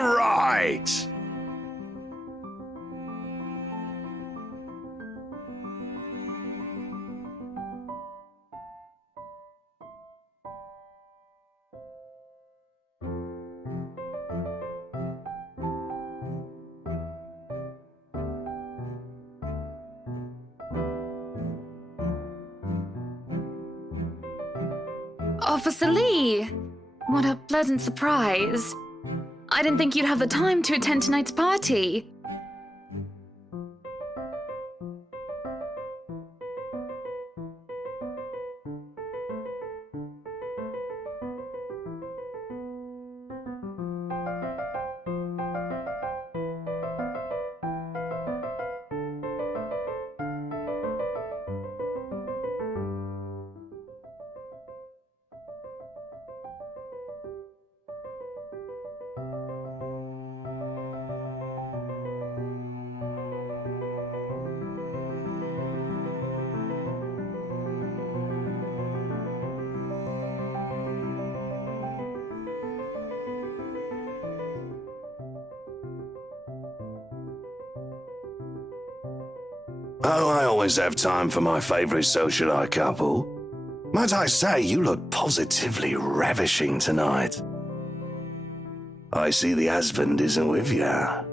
right! Officer Lee! What a pleasant surprise. I didn't think you'd have the time to attend tonight's party. Oh, I always have time for my favourite socialite couple. Might I say, you look positively ravishing tonight. I see the husband isn't with you.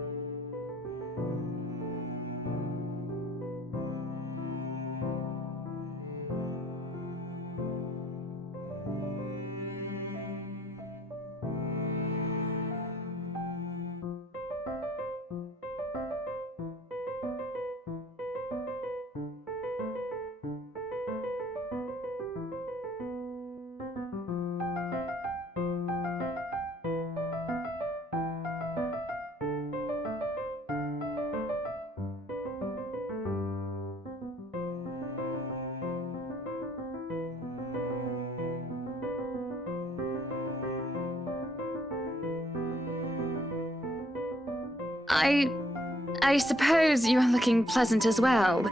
I suppose you are looking pleasant as well.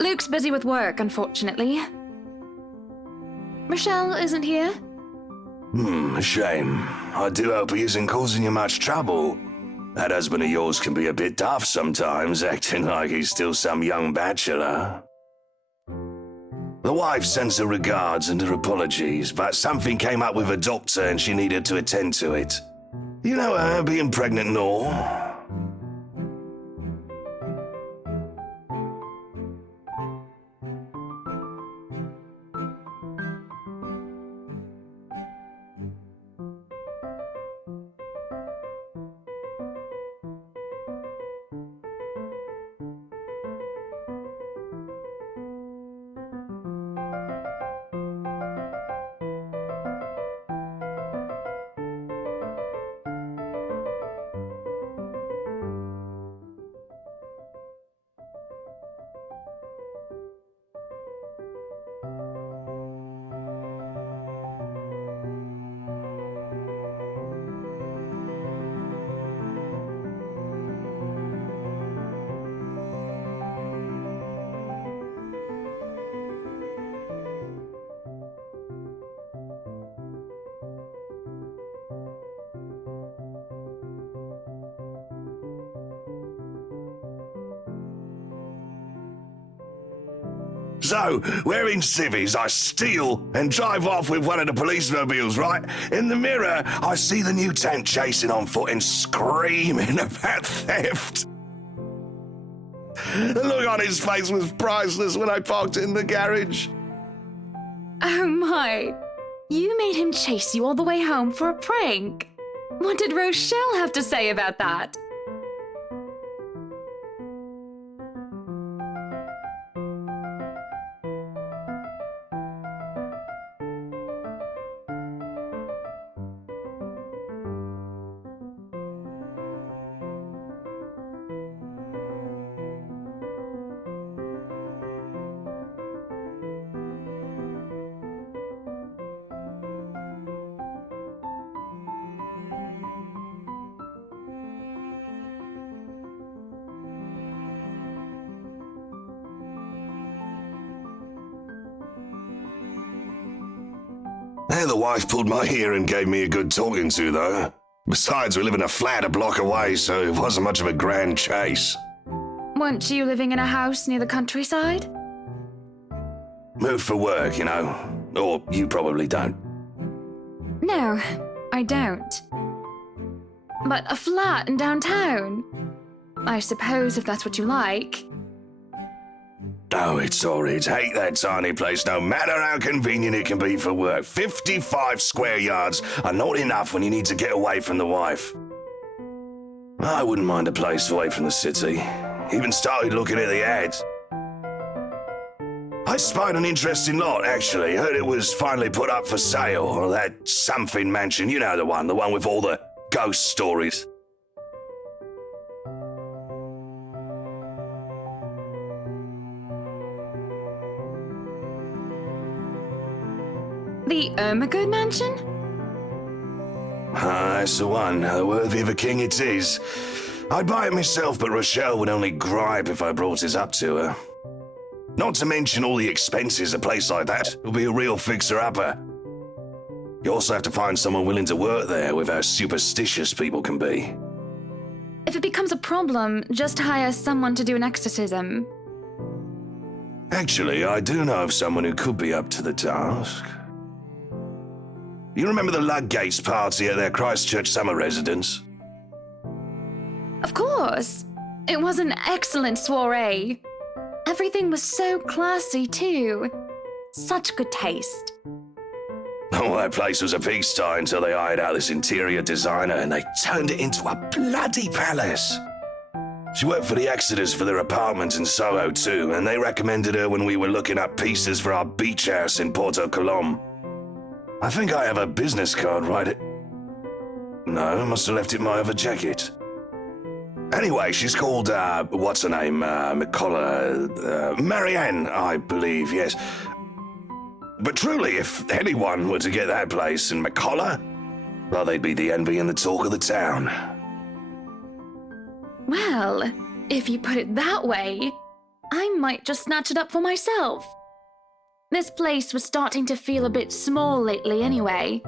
Luke's busy with work, unfortunately. Michelle isn't here? A shame. I do hope he isn't causing you much trouble. That husband of yours can be a bit daft sometimes, acting like he's still some young bachelor. The wife sends her regards and her apologies, but something came up with her doctor and she needed to attend to it. You know her, being pregnant and all. So, wearing civvies, I steal and drive off with one of the police mobiles, right? In the mirror, I see the new tank chasing on foot and screaming about theft. The look on his face was priceless when I parked it in the garage. Oh my. You made him chase you all the way home for a prank. What did Rochelle have to say about that? The wife pulled my ear and gave me a good talking to, though. Besides, we live in a flat a block away, so it wasn't much of a grand chase. Weren't you living in a house near the countryside? Moved for work, you know. Or you probably don't. No, I don't. But a flat in downtown? I suppose if that's what you like. Oh, it's horrid. Hate that tiny place, no matter how convenient it can be for work. 55 square yards are not enough when you need to get away from the wife. I wouldn't mind a place away from the city. Even started looking at the ads. I spied an interesting lot, actually. Heard it was finally put up for sale, or that something mansion. You know the one with all the ghost stories. The Ermagood mansion? Ah, that's the one. Worthy of a king it is. I'd buy it myself, but Rochelle would only gripe if I brought it up to her. Not to mention all the expenses a place like that will be a real fixer-upper. You also have to find someone willing to work there with how superstitious people can be. If it becomes a problem, just hire someone to do an exorcism. Actually, I do know of someone who could be up to the task. You remember the Ludgates party at their Christchurch summer residence? Of course. It was an excellent soiree. Everything was so classy, too. Such good taste. Oh, that place was a pigsty until they hired out this interior designer and they turned it into a bloody palace. She worked for the Exeters for their apartment in Soho too, and they recommended her when we were looking up pieces for our beach house in Porto Colom. I think I have a business card, right? No, I must have left it in my other jacket. Anyway, she's called, what's her name? Marianne, I believe, yes. But truly, if anyone were to get that place in McCullough, well, they'd be the envy and the talk of the town. Well, if you put it that way, I might just snatch it up for myself. This place was starting to feel a bit small lately anyway.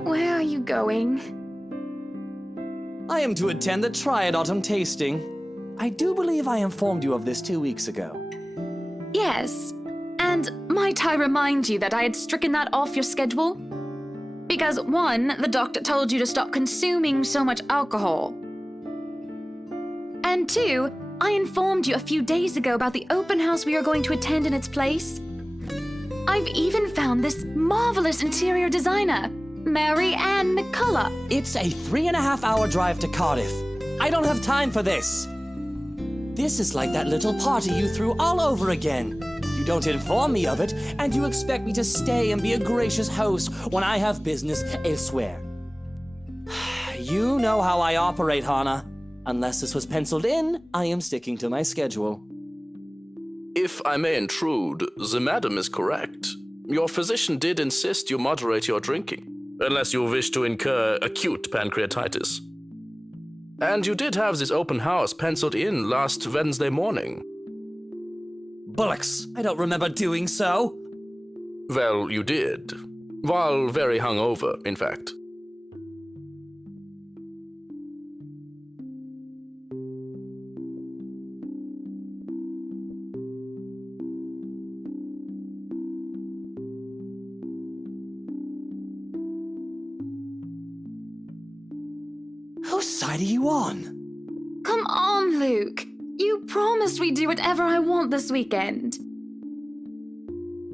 Where are you going? I am to attend the Triad Autumn Tasting. I do believe I informed you of this 2 weeks ago. Yes. And might I remind you that I had stricken that off your schedule? Because 1, the doctor told you to stop consuming so much alcohol. And 2, I informed you a few days ago about the open house we are going to attend in its place. I've even found this marvelous interior designer, Mary Ann McCullough. It's a 3.5-hour drive to Cardiff. I don't have time for this. This is like that little party you threw all over again. You don't inform me of it, and you expect me to stay and be a gracious host when I have business elsewhere. You know how I operate, Hannah. Unless this was penciled in, I am sticking to my schedule. If I may intrude, the madam is correct. Your physician did insist you moderate your drinking, unless you wish to incur acute pancreatitis. And you did have this open house penciled in last Wednesday morning. bullocks. I don't remember doing so. Well, you did. While very hungover, in fact. Whose side are you on? Come on, Luke. You promised we'd do whatever I want this weekend.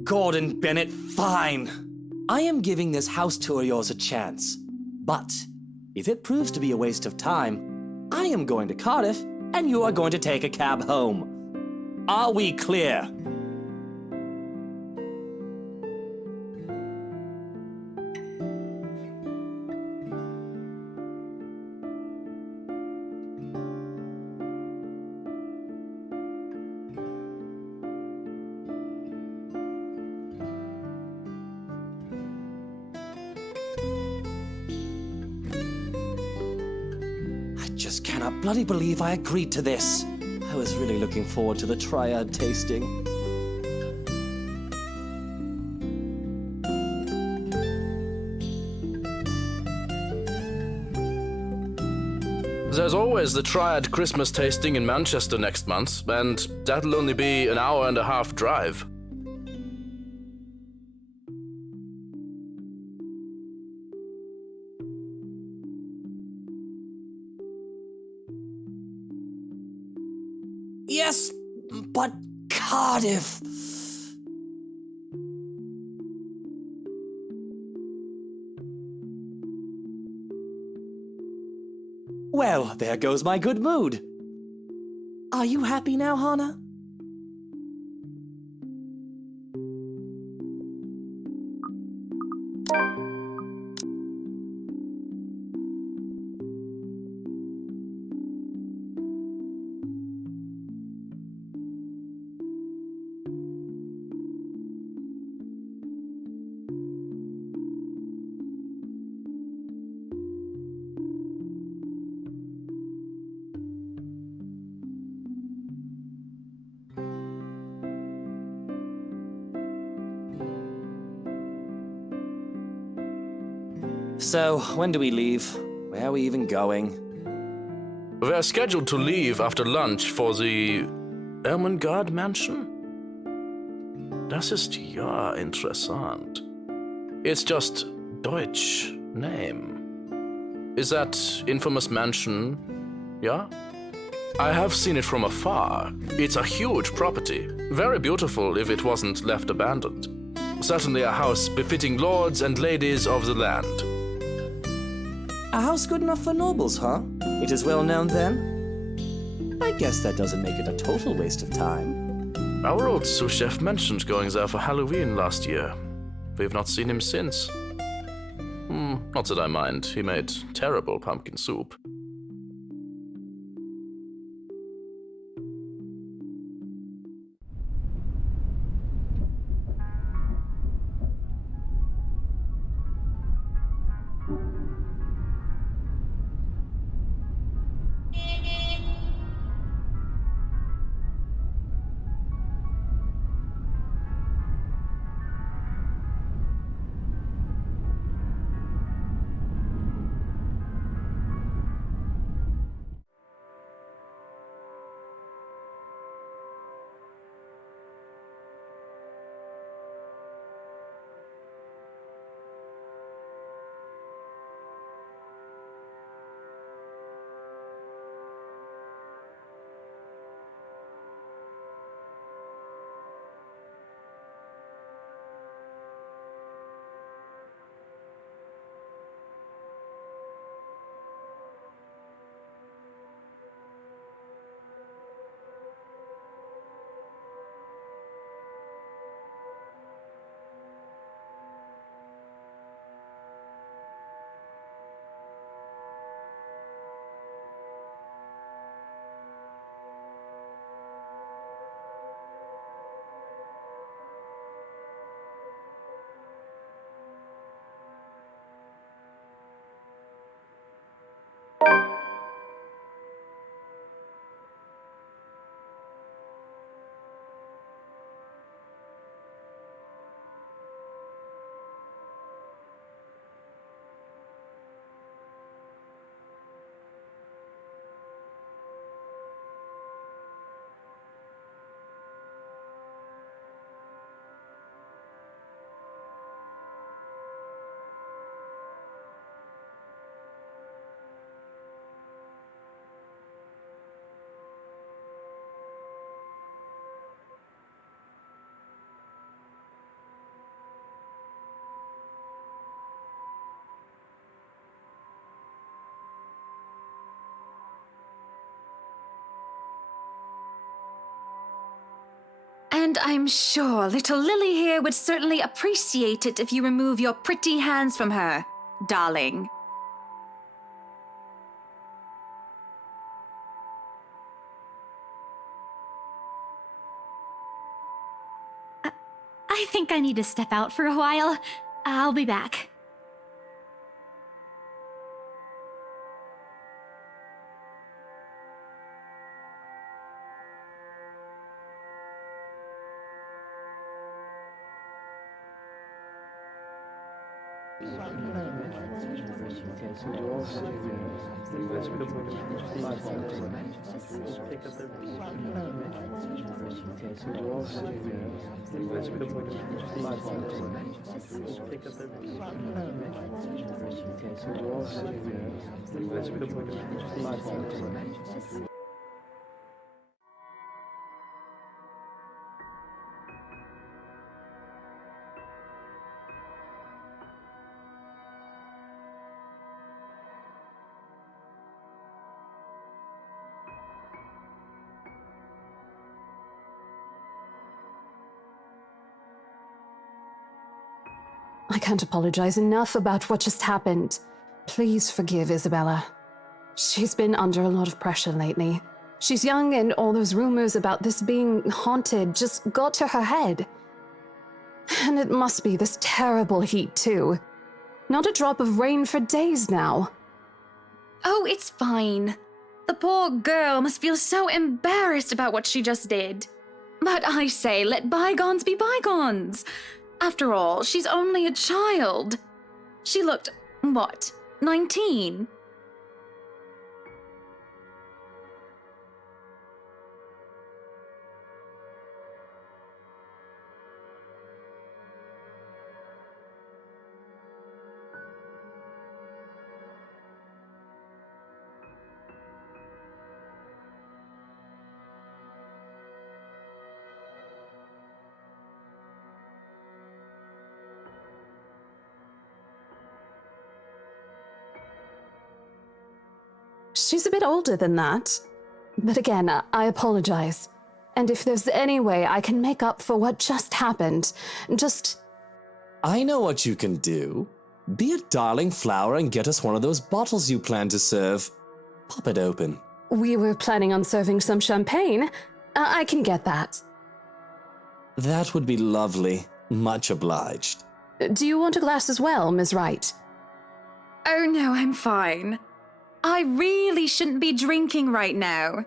Gordon Bennett, fine. I am giving this house tour of yours a chance. But if it proves to be a waste of time, I am going to Cardiff and you are going to take a cab home. Are we clear? I just cannot bloody believe I agreed to this. I was really looking forward to the triad tasting. There's always the Triad Christmas tasting in Manchester next month, and that'll only be an hour and a half drive. Yes, but Cardiff. Well, there goes my good mood. Are you happy now, Hannah? So, when do we leave? Where are we even going? We're scheduled to leave after lunch for the Ermengarde Mansion? Das ist ja interessant. It's just Deutsch name. Is that infamous mansion, yeah? I have seen it from afar. It's a huge property. Very beautiful if it wasn't left abandoned. Certainly a house befitting lords and ladies of the land. A house good enough for nobles, huh? It is well known then? I guess that doesn't make it a total waste of time. Our old sous chef mentioned going there for Halloween last year. We've not seen him since. Not that I mind. He made terrible pumpkin soup. And I'm sure little Lily here would certainly appreciate it if you remove your pretty hands from her, darling. I think I need to step out for a while. I'll be back. I can't apologize enough about what just happened. Please forgive Isabella. She's been under a lot of pressure lately. She's young and all those rumors about this being haunted just got to her head. And it must be this terrible heat too. Not a drop of rain for days now. Oh, it's fine. The poor girl must feel so embarrassed about what she just did. But I say, let bygones be bygones. After all, she's only a child. She looked, what, 19? She's a bit older than that. But again, I apologize. And if there's any way I can make up for what just happened, just... I know what you can do. Be a darling flower and get us one of those bottles you plan to serve. Pop it open. We were planning on serving some champagne. I can get that. That would be lovely. Much obliged. Do you want a glass as well, Ms. Wright? Oh no, I'm fine. I really shouldn't be drinking right now.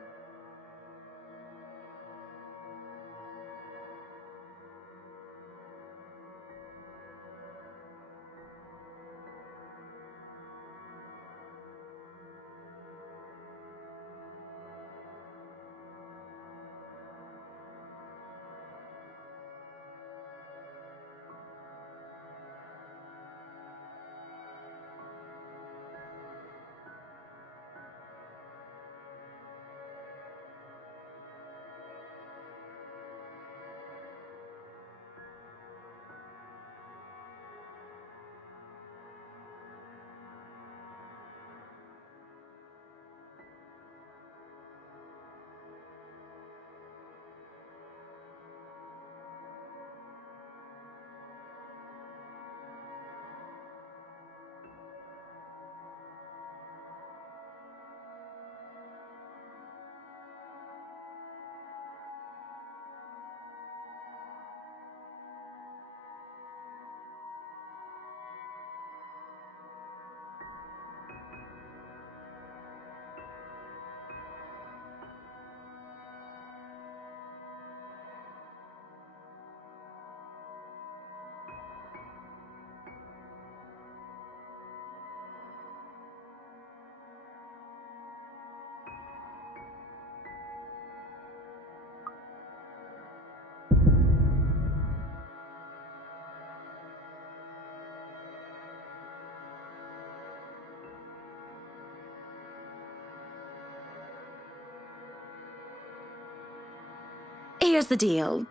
Here's the deal.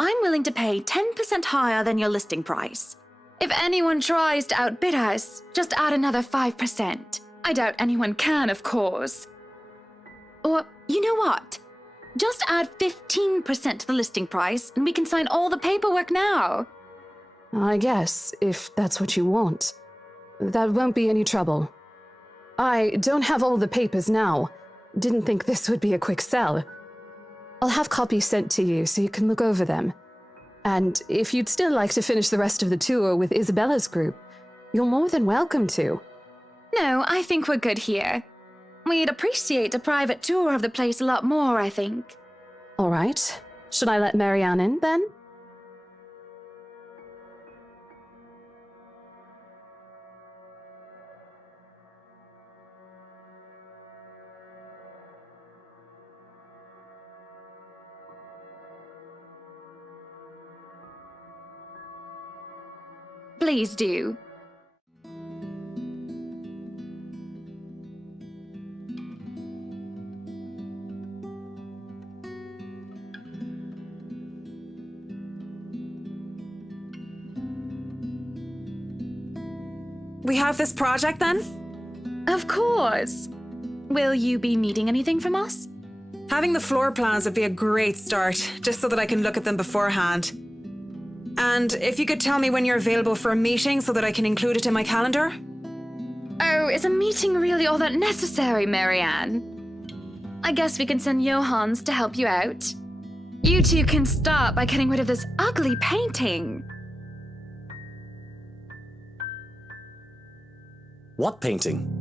I'm willing to pay 10% higher than your listing price. If anyone tries to outbid us, just add another 5%. I doubt anyone can, of course. Or, you know what? Just add 15% to the listing price, and we can sign all the paperwork now. I guess, if that's what you want. That won't be any trouble. I don't have all the papers now. Didn't think this would be a quick sell. I'll have copies sent to you so you can look over them. And if you'd still like to finish the rest of the tour with Isabella's group, you're more than welcome to. No, I think we're good here. We'd appreciate a private tour of the place a lot more, I think. All right. Should I let Marianne in, then? Please do. We have this project then? Of course. Will you be needing anything from us? Having the floor plans would be a great start, just so that I can look at them beforehand. And if you could tell me when you're available for a meeting so that I can include it in my calendar? Oh, is a meeting really all that necessary, Marianne? I guess we can send Johans to help you out. You two can start by getting rid of this ugly painting. What painting?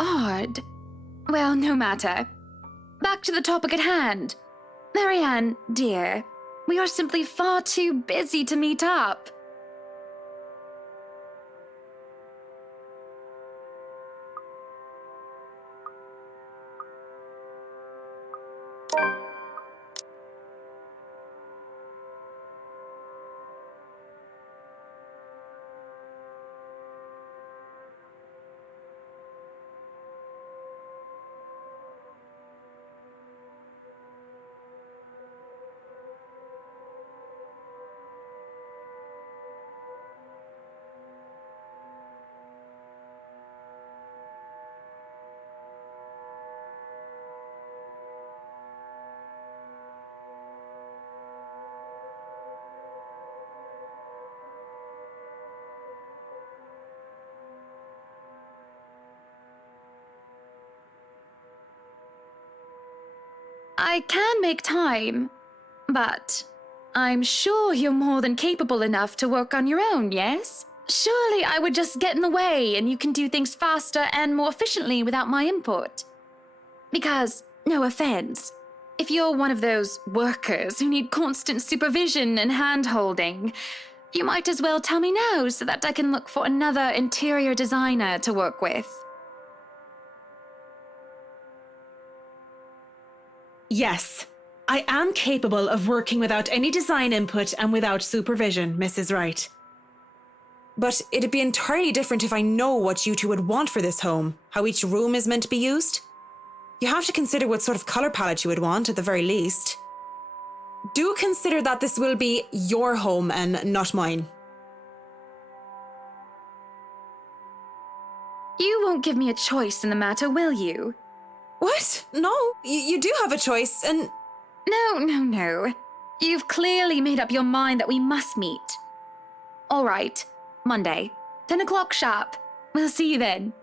Odd. Well, no matter. Back to the topic at hand. Marianne, dear, we are simply far too busy to meet up. I can make time, but I'm sure you're more than capable enough to work on your own, yes? Surely I would just get in the way and you can do things faster and more efficiently without my input. Because, no offense, if you're one of those workers who need constant supervision and hand-holding, you might as well tell me now so that I can look for another interior designer to work with. Yes, I am capable of working without any design input and without supervision, Mrs. Wright. But it'd be entirely different if I know what you two would want for this home, how each room is meant to be used. You have to consider what sort of colour palette you would want, at the very least. Do consider that this will be your home and not mine. You won't give me a choice in the matter, will you? What? No, you do have a choice, and... No. You've clearly made up your mind that we must meet. All right, Monday, 10 o'clock sharp. We'll see you then.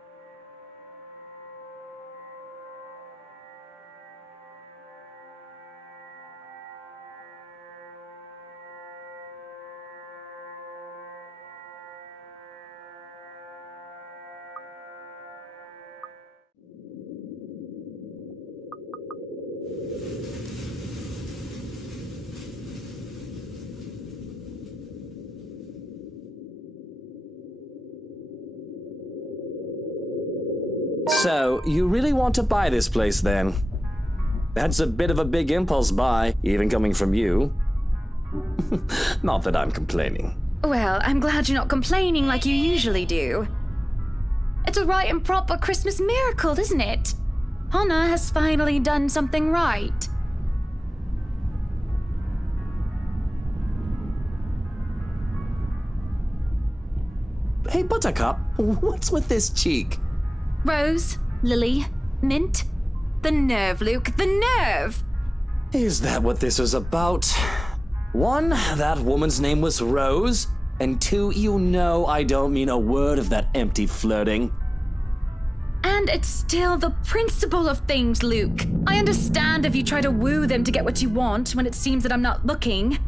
So, you really want to buy this place then? That's a bit of a big impulse buy, even coming from you. Not that I'm complaining. Well, I'm glad you're not complaining like you usually do. It's a right and proper Christmas miracle, isn't it? Hannah has finally done something right. Hey, Buttercup, what's with this cheek? Rose, Lily, Mint. The nerve, Luke, the nerve! Is that what this is about? 1, that woman's name was Rose. And 2, you know I don't mean a word of that empty flirting. And it's still the principle of things, Luke. I understand if you try to woo them to get what you want when it seems that I'm not looking.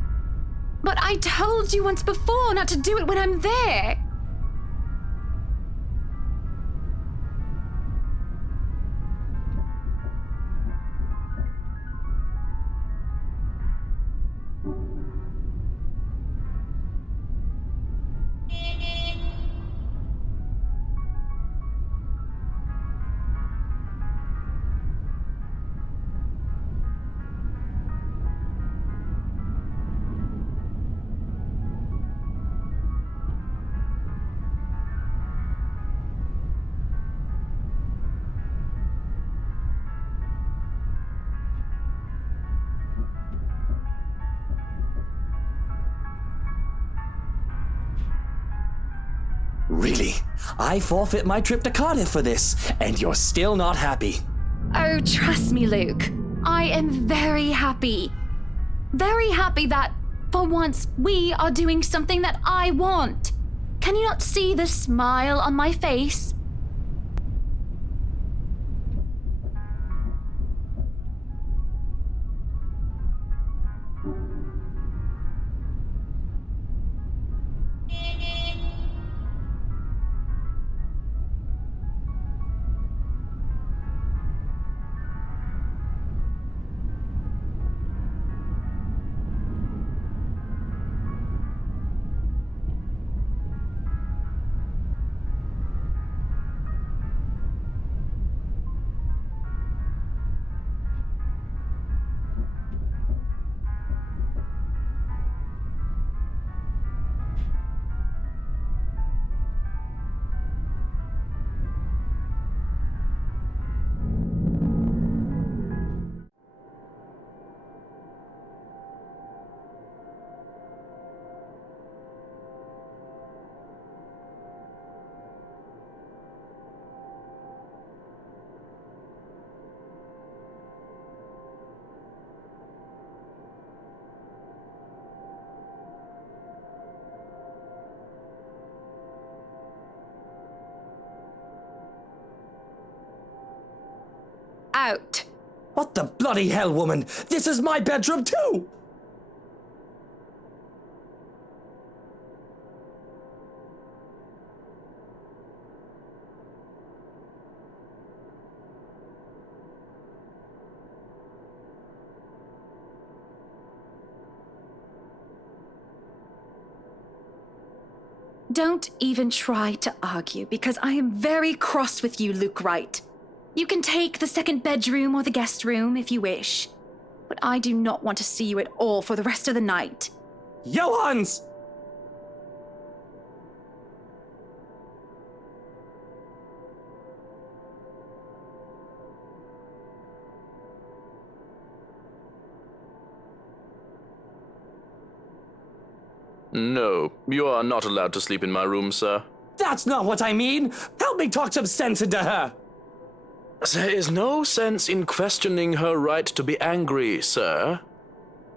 But I told you once before not to do it when I'm there. Really? I forfeit my trip to Cardiff for this, and you're still not happy. Oh, trust me, Luke. I am very happy. Very happy that, for once, we are doing something that I want. Can you not see the smile on my face? Out. What the bloody hell, woman? This is my bedroom too! Don't even try to argue, because I am very cross with you, Luke Wright. You can take the second bedroom or the guest room if you wish, but I do not want to see you at all for the rest of the night. Johans! No, you are not allowed to sleep in my room, sir. That's not what I mean! Help me talk some sense into her! There is no sense in questioning her right to be angry, sir.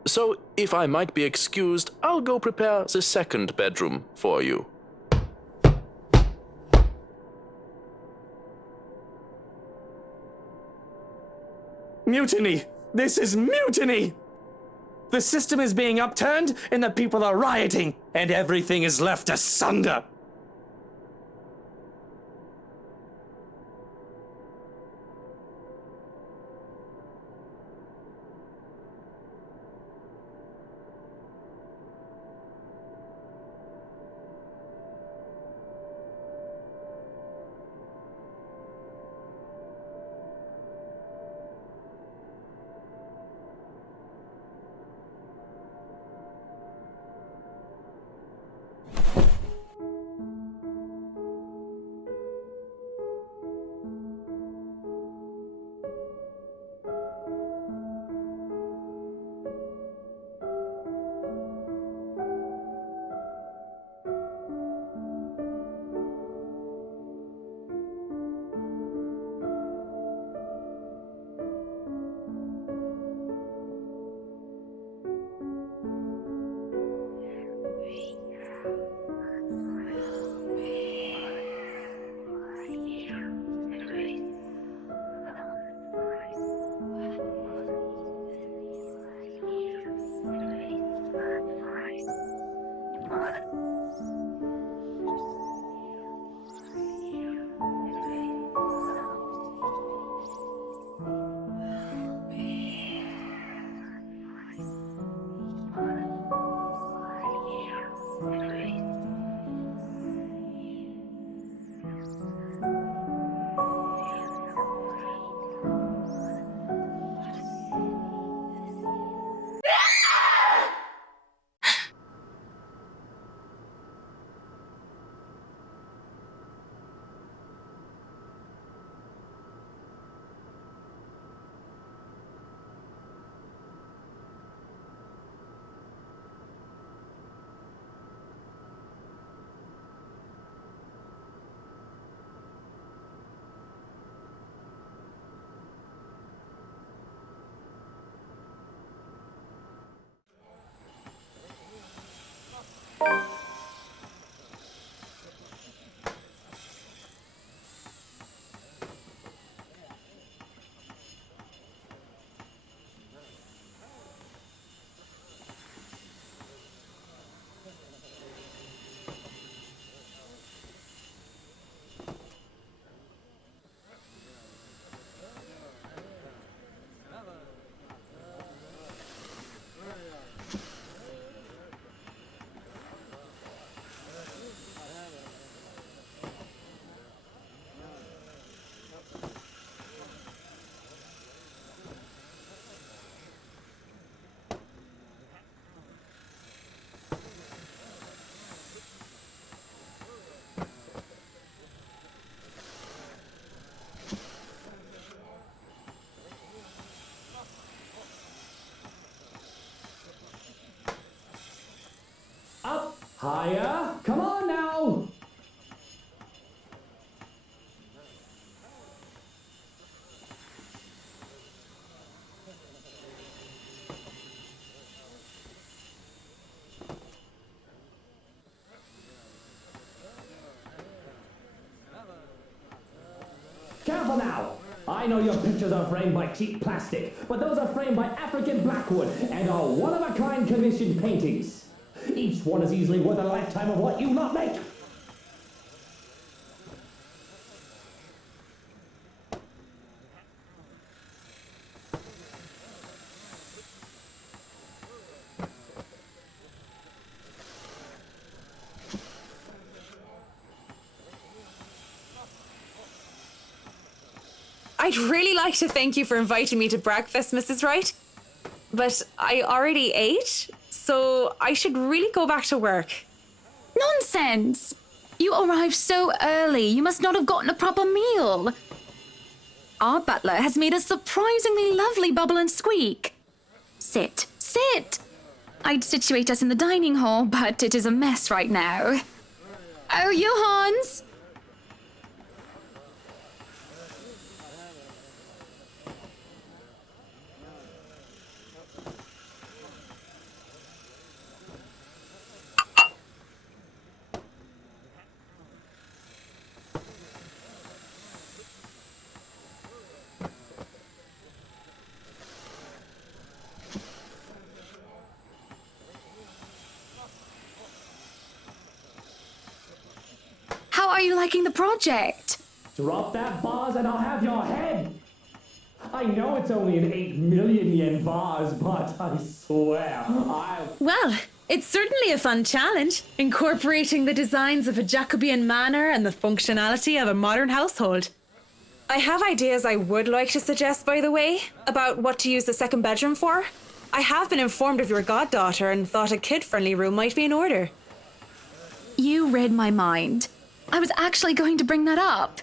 So, if I might be excused, I'll go prepare the second bedroom for you. Mutiny! This is mutiny! The system is being upturned, and the people are rioting, and everything is left asunder! careful now! I know your pictures are framed by cheap plastic, but those are framed by African blackwood and are one-of-a-kind commissioned paintings. Each one is easily worth a lifetime of what you not make. I'd really like to thank you for inviting me to breakfast, Mrs. Wright. But I already ate, so I should really go back to work. Nonsense! You arrived so early, you must not have gotten a proper meal. Our butler has made a surprisingly lovely bubble and squeak. Sit, sit! I'd situate us in the dining hall, but it is a mess right now. Oh, Johans! How are you liking the project? Drop that vase and I'll have your head! I know it's only an 8 million yen vase, but I swear, Well, it's certainly a fun challenge, incorporating the designs of a Jacobean manor and the functionality of a modern household. I have ideas I would like to suggest, by the way, about what to use the second bedroom for. I have been informed of your goddaughter and thought a kid-friendly room might be in order. You read my mind. I was actually going to bring that up.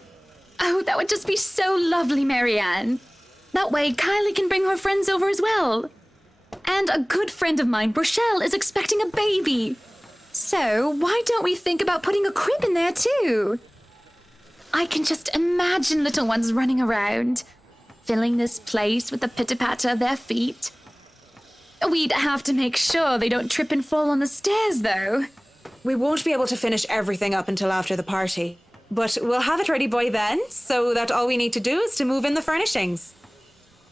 Oh, that would just be so lovely, Marianne. That way, Kylie can bring her friends over as well. And a good friend of mine, Rochelle, is expecting a baby. So, why don't we think about putting a crib in there too? I can just imagine little ones running around, filling this place with the pitter-patter of their feet. We'd have to make sure they don't trip and fall on the stairs, though. We won't be able to finish everything up until after the party, but we'll have it ready by then, so that all we need to do is to move in the furnishings.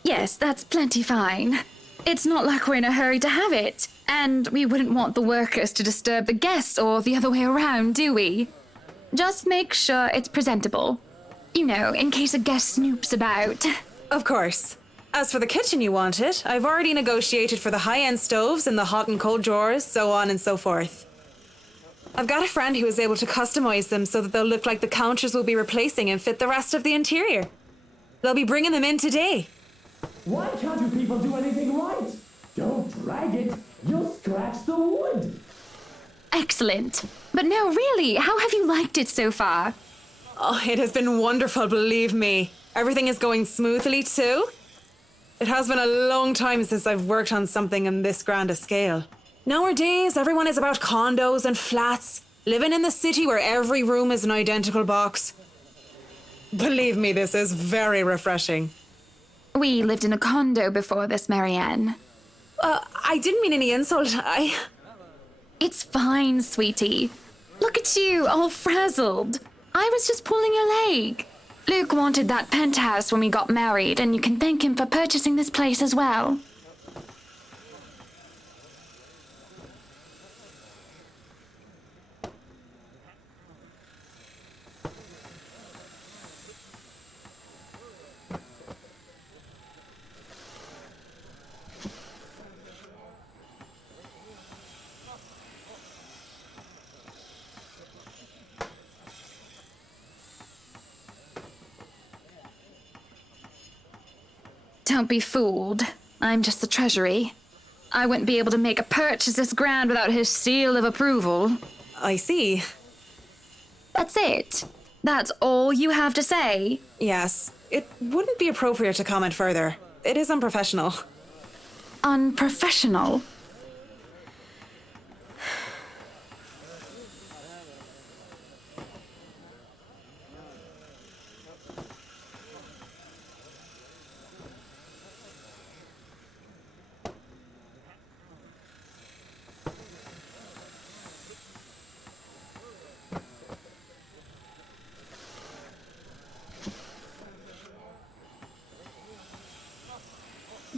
Yes, that's plenty fine. It's not like we're in a hurry to have it, and we wouldn't want the workers to disturb the guests or the other way around, do we? Just make sure it's presentable. You know, in case a guest snoops about. Of course. As for the kitchen you wanted, I've already negotiated for the high-end stoves and the hot and cold drawers, so on and so forth. I've got a friend who is able to customize them so that they'll look like the counters we'll be replacing and fit the rest of the interior. They'll be bringing them in today. why can't you people do anything right? Don't drag it, you'll scratch the wood. Excellent. But no, really, how have you liked it so far? Oh, it has been wonderful, believe me. Everything is going smoothly too. It has been a long time since I've worked on something on this grand a scale. Nowadays, everyone is about condos and flats, living in the city where every room is an identical box. Believe me, this is very refreshing. We lived in a condo before this, Marianne. I didn't mean any insult. It's fine, sweetie. Look at you, all frazzled. I was just pulling your leg. Luke wanted that penthouse when we got married, and you can thank him for purchasing this place as well. Don't be fooled. I'm just the treasury. I wouldn't be able to make a purchase this grand without his seal of approval. I see. That's it. That's all you have to say. Yes, it wouldn't be appropriate to comment further. It is unprofessional. Unprofessional?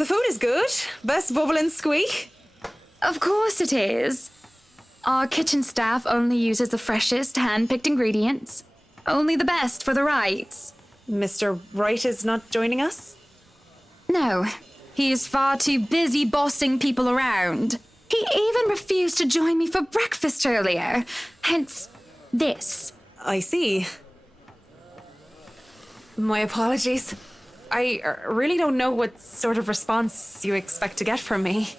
The food is good. Best bubble and squeak. Of course it is. Our kitchen staff only uses the freshest hand-picked ingredients. Only the best for the rights. Mr. Wright is not joining us? No, he is far too busy bossing people around. He even refused to join me for breakfast earlier. Hence, this. I see. My apologies. I really don't know what sort of response you expect to get from me.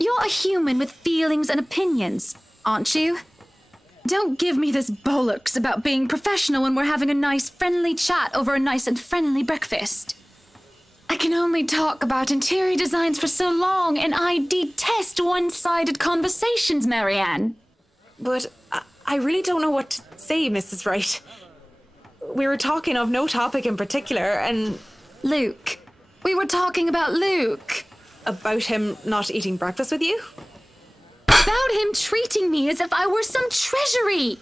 You're a human with feelings and opinions, aren't you? Don't give me this bollocks about being professional when we're having a nice friendly chat over a nice and friendly breakfast. I can only talk about interior designs for so long, and I detest one-sided conversations, Marianne. But I really don't know what to say, Mrs. Wright. We were talking of no topic in particular, and... Luke. We were talking about Luke. About him not eating breakfast with you? About him treating me as if I were some treasury.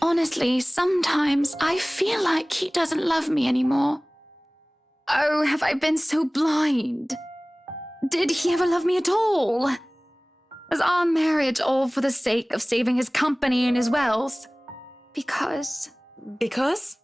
Honestly, sometimes I feel like he doesn't love me anymore. Oh, have I been so blind? Did he ever love me at all? Was our marriage all for the sake of saving his company and his wealth? Because... Because?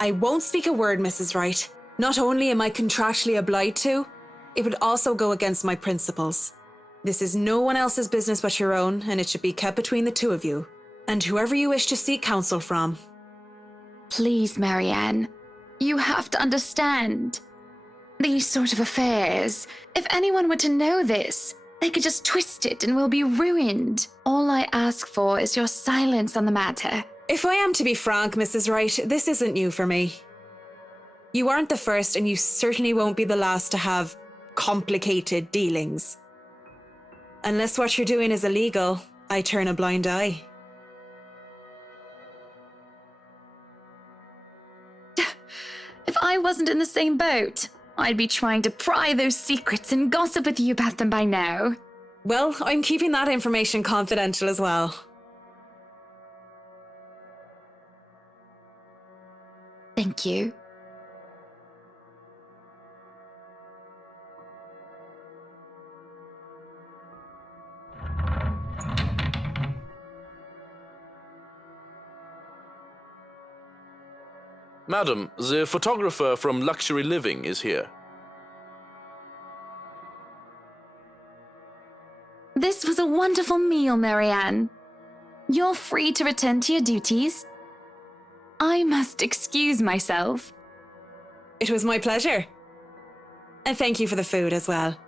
I won't speak a word, Mrs. Wright. Not only am I contractually obliged to, it would also go against my principles. This is no one else's business but your own, and it should be kept between the two of you, and whoever you wish to seek counsel from. Please, Marianne. You have to understand. These sort of affairs, if anyone were to know this, they could just twist it and we'll be ruined. All I ask for is your silence on the matter. If I am to be frank, Mrs. Wright, this isn't new for me. You aren't the first, and you certainly won't be the last to have complicated dealings. Unless what you're doing is illegal, I turn a blind eye. I wasn't in the same boat, I'd be trying to pry those secrets and gossip with you about them by now. Well, I'm keeping that information confidential as well. Thank you. Madam, the photographer from Luxury Living is here. This was a wonderful meal, Marianne. You're free to return to your duties. I must excuse myself. It was my pleasure. And thank you for the food as well.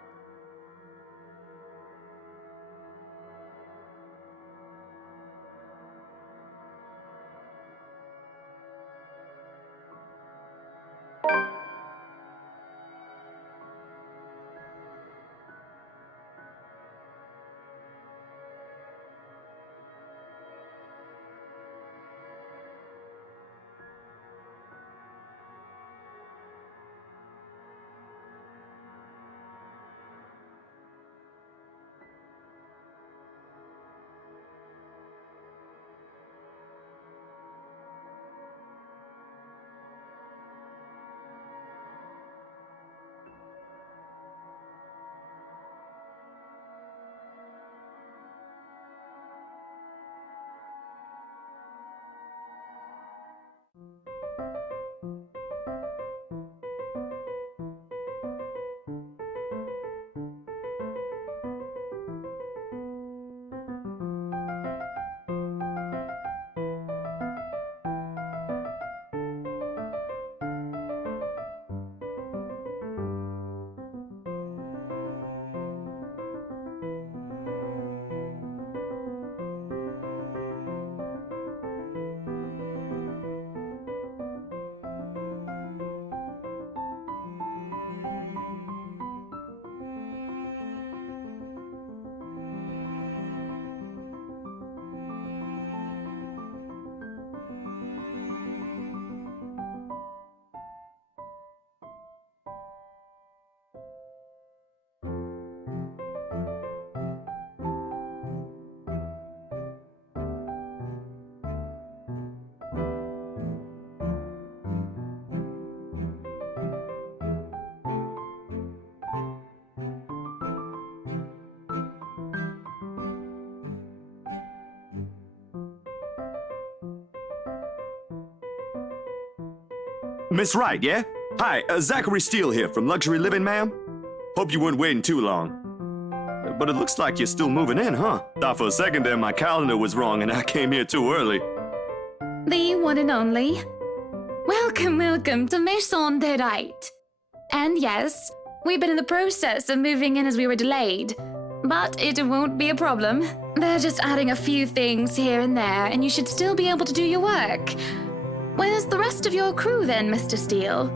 Miss Wright, yeah? Hi, Zachary Steele here from Luxury Living, ma'am. Hope you weren't waiting too long. But it looks like you're still moving in, huh? Thought for a second there my calendar was wrong and I came here too early. The one and only. Welcome, welcome to Maison de Right. And yes, we've been in the process of moving in as we were delayed. But it won't be a problem. They're just adding a few things here and there, and you should still be able to do your work. Where's the rest of your crew then, Mr. Steele?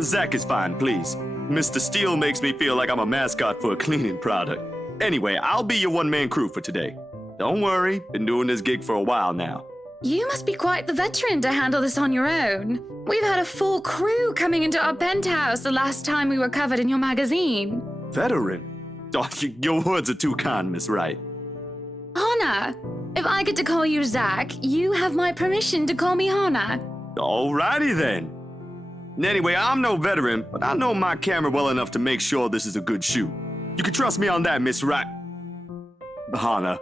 Zach is fine, please. Mr. Steele makes me feel like I'm a mascot for a cleaning product. Anyway, I'll be your one-man crew for today. Don't worry, been doing this gig for a while now. You must be quite the veteran to handle this on your own. We've had a full crew coming into our penthouse the last time we were covered in your magazine. Veteran? Oh, your words are too kind, Miss Wright. Hannah, if I get to call you Zach, you have my permission to call me Hannah. Alrighty then. Anyway, I'm no veteran, but I know my camera well enough to make sure this is a good shoot. You can trust me on that, Miss Wright. Hannah.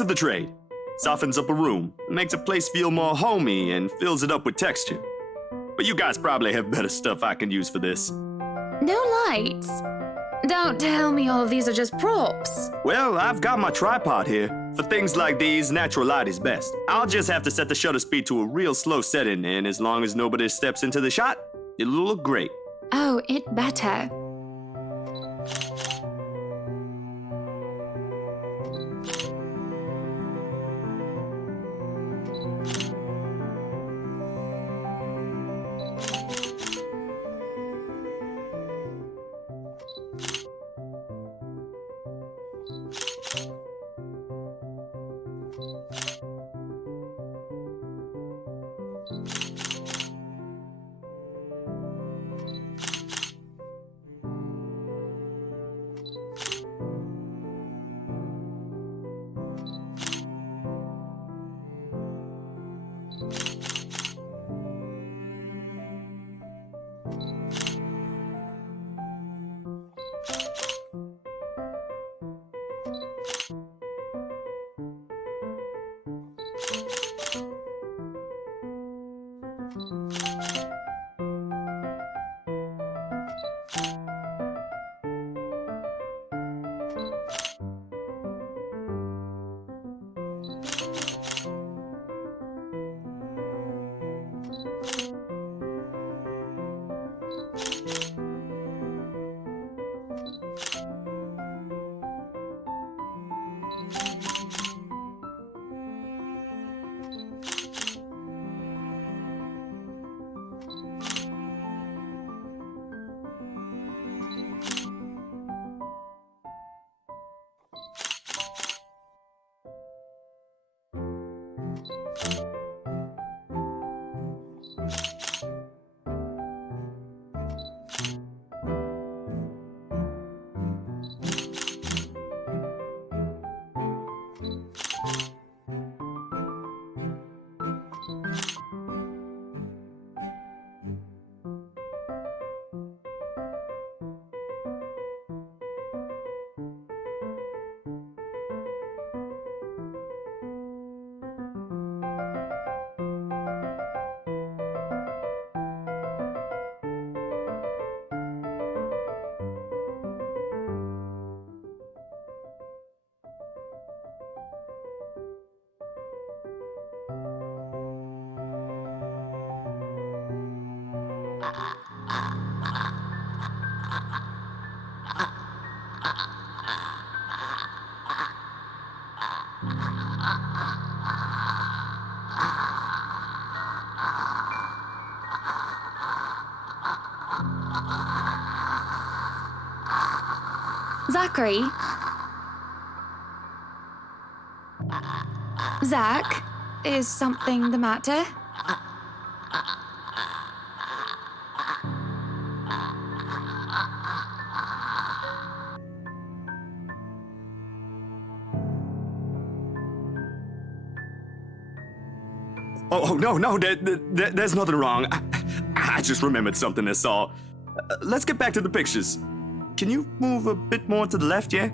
of the trade. Softens up a room, makes a place feel more homey, and fills it up with texture. But you guys probably have better stuff I can use for this. No lights? Don't tell me all of these are just props. Well, I've got my tripod here. For things like these, natural light is best. I'll just have to set the shutter speed to a real slow setting, and as long as nobody steps into the shot, it'll look great. Oh, it better. Zachary? Zach, is something the matter? Oh, no, there's nothing wrong. I just remembered something, that's all. Let's get back to the pictures. Can you move a bit more to the left, yeah?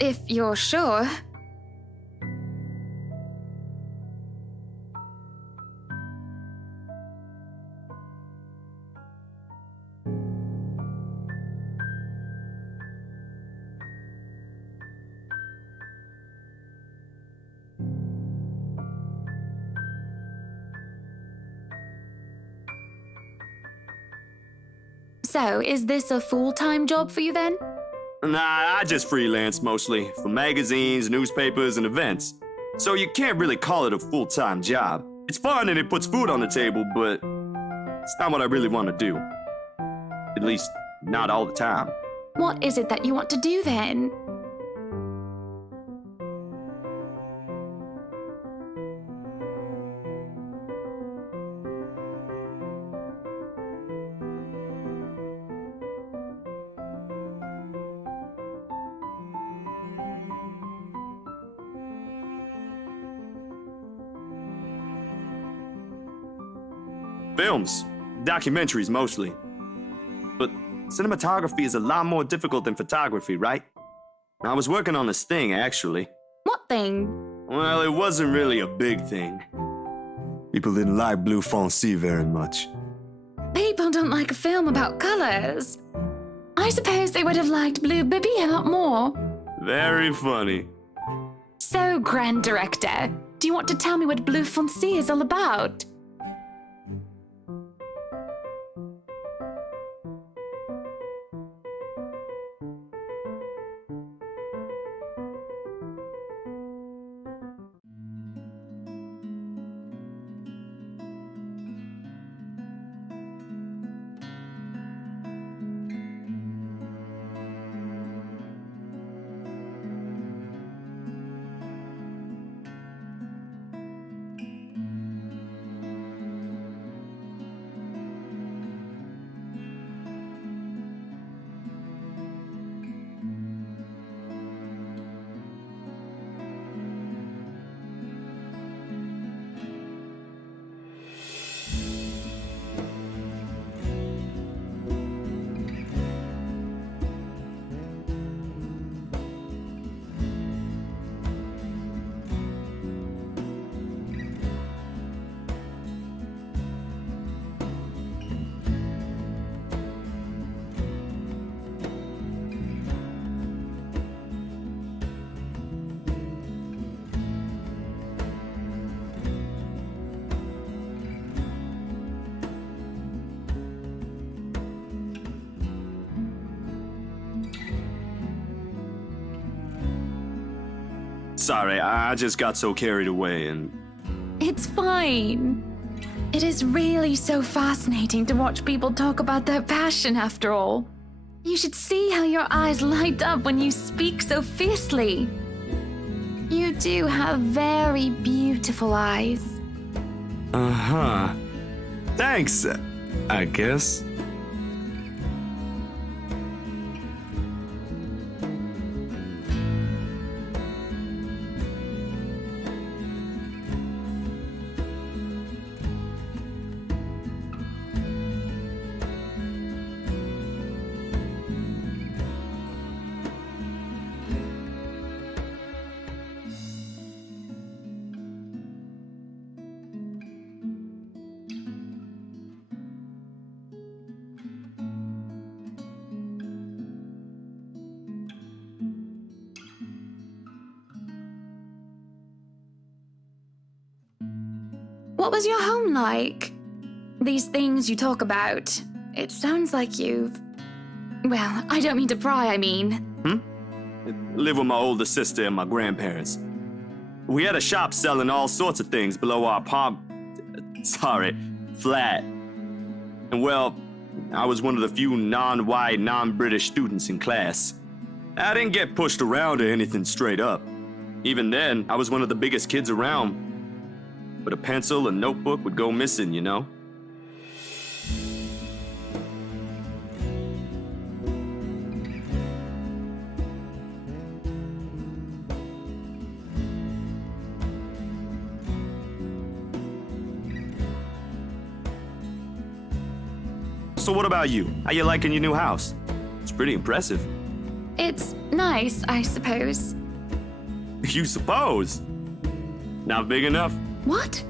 If you're sure. So, is this a full-time job for you then? Nah, I just freelance mostly, for magazines, newspapers, and events. So you can't really call it a full-time job. It's fun and it puts food on the table, but it's not what I really want to do. At least, not all the time. What is it that you want to do then? Films, documentaries mostly. But cinematography is a lot more difficult than photography, right? I was working on this thing, actually. What thing? Well, it wasn't really a big thing. People didn't like blue foncé very much. People don't like a film about colors. I suppose they would have liked Blue Bibby a lot more. Very funny. So, Grand Director, do you want to tell me what Blue Foncé is all about? Sorry, I just got so carried away and... It's fine. It is really so fascinating to watch people talk about their passion after all. You should see how your eyes light up when you speak so fiercely. You do have very beautiful eyes. Uh-huh. Thanks, I guess. What was your home like? These things you talk about, it sounds like you've... Well, I don't mean to pry, I mean. Live with my older sister and my grandparents. We had a shop selling all sorts of things below our flat. And well, I was one of the few non-white, non-British students in class. I didn't get pushed around or anything straight up. Even then, I was one of the biggest kids around. But a pencil and notebook would go missing, you know? So what about you? How you liking your new house? It's pretty impressive. It's nice, I suppose. You suppose? Not big enough? What?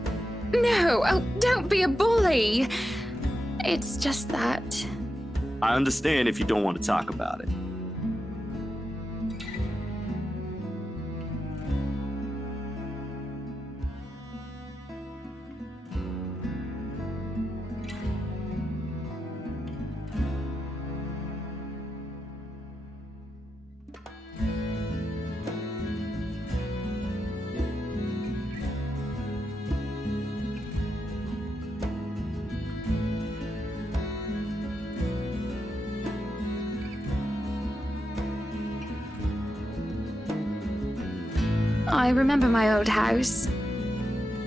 No, oh, don't be a bully. It's just that... I understand if you don't want to talk about it. I remember my old house.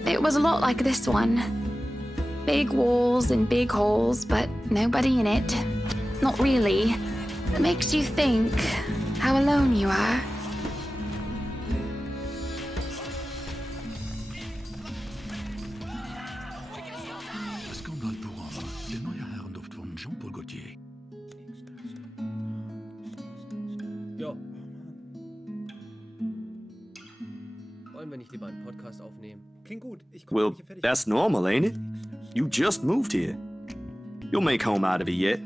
It was a lot like this one. Big walls and big holes, but nobody in it. Not really. It makes you think how alone you are. Scandale pour wollen wir nicht lieber einen Podcast aufnehmen? Klingt gut. Ich komme Well, hier fertig. that's normal, ain't it? You just moved here. You'll make home out of it yet.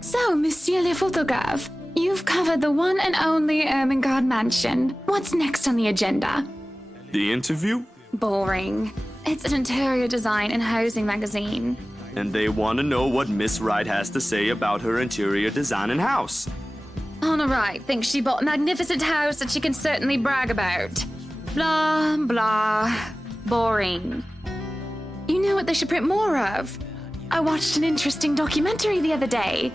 So, Monsieur le Photographe, you've covered the one and only Ermengarde mansion. What's next on the agenda? The interview? Boring. It's an interior design and housing magazine. And they want to know what Miss Wright has to say about her interior design and house. Honor Wright thinks she bought a magnificent house that she can certainly brag about. Blah, blah. Boring. You know what they should print more of? I watched an interesting documentary the other day.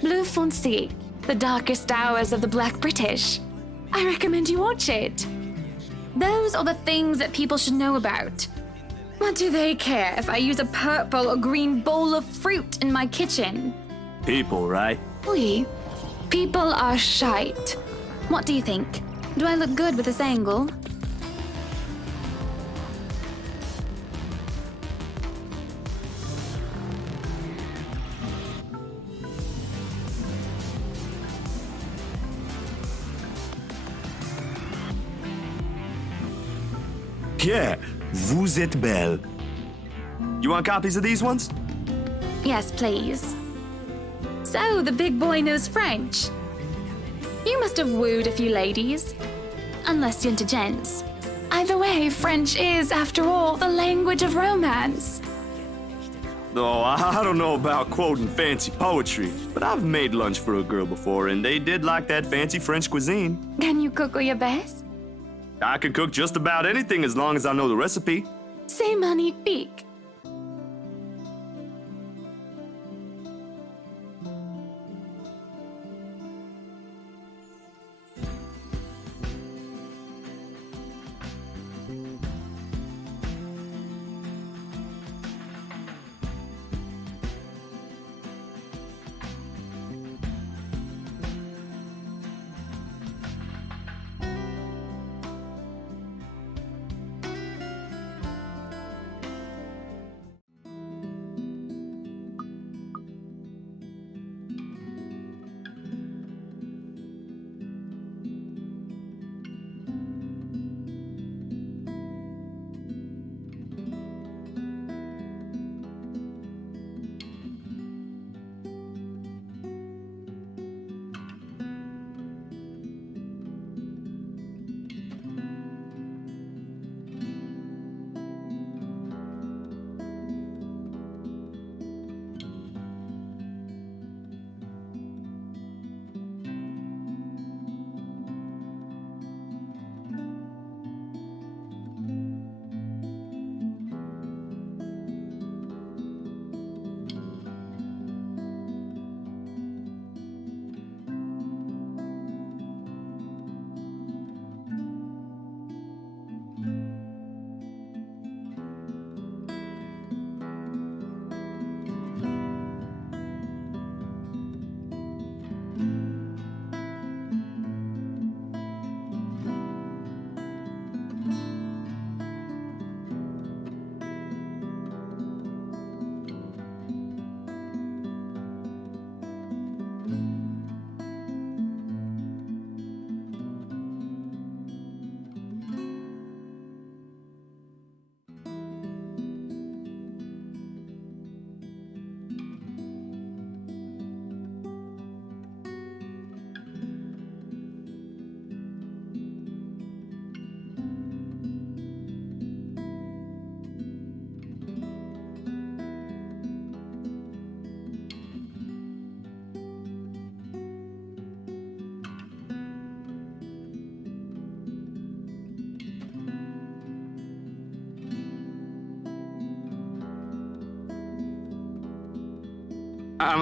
Bleu Foncé, The Darkest Hours of the Black British. I recommend you watch it. Those are the things that people should know about. What do they care if I use a purple or green bowl of fruit in my kitchen? People, right? Oui. People are shite. What do you think? Do I look good with this angle? Yeah, vous êtes belle. You want copies of these ones? Yes, please. So, the big boy knows French. You must have wooed a few ladies. Unless you're into gents. Either way, French is, after all, the language of romance. Oh, I don't know about quoting fancy poetry, but I've made lunch for a girl before, and they did like that fancy French cuisine. Can you cook your best? I can cook just about anything as long as I know the recipe. C'est magnifique.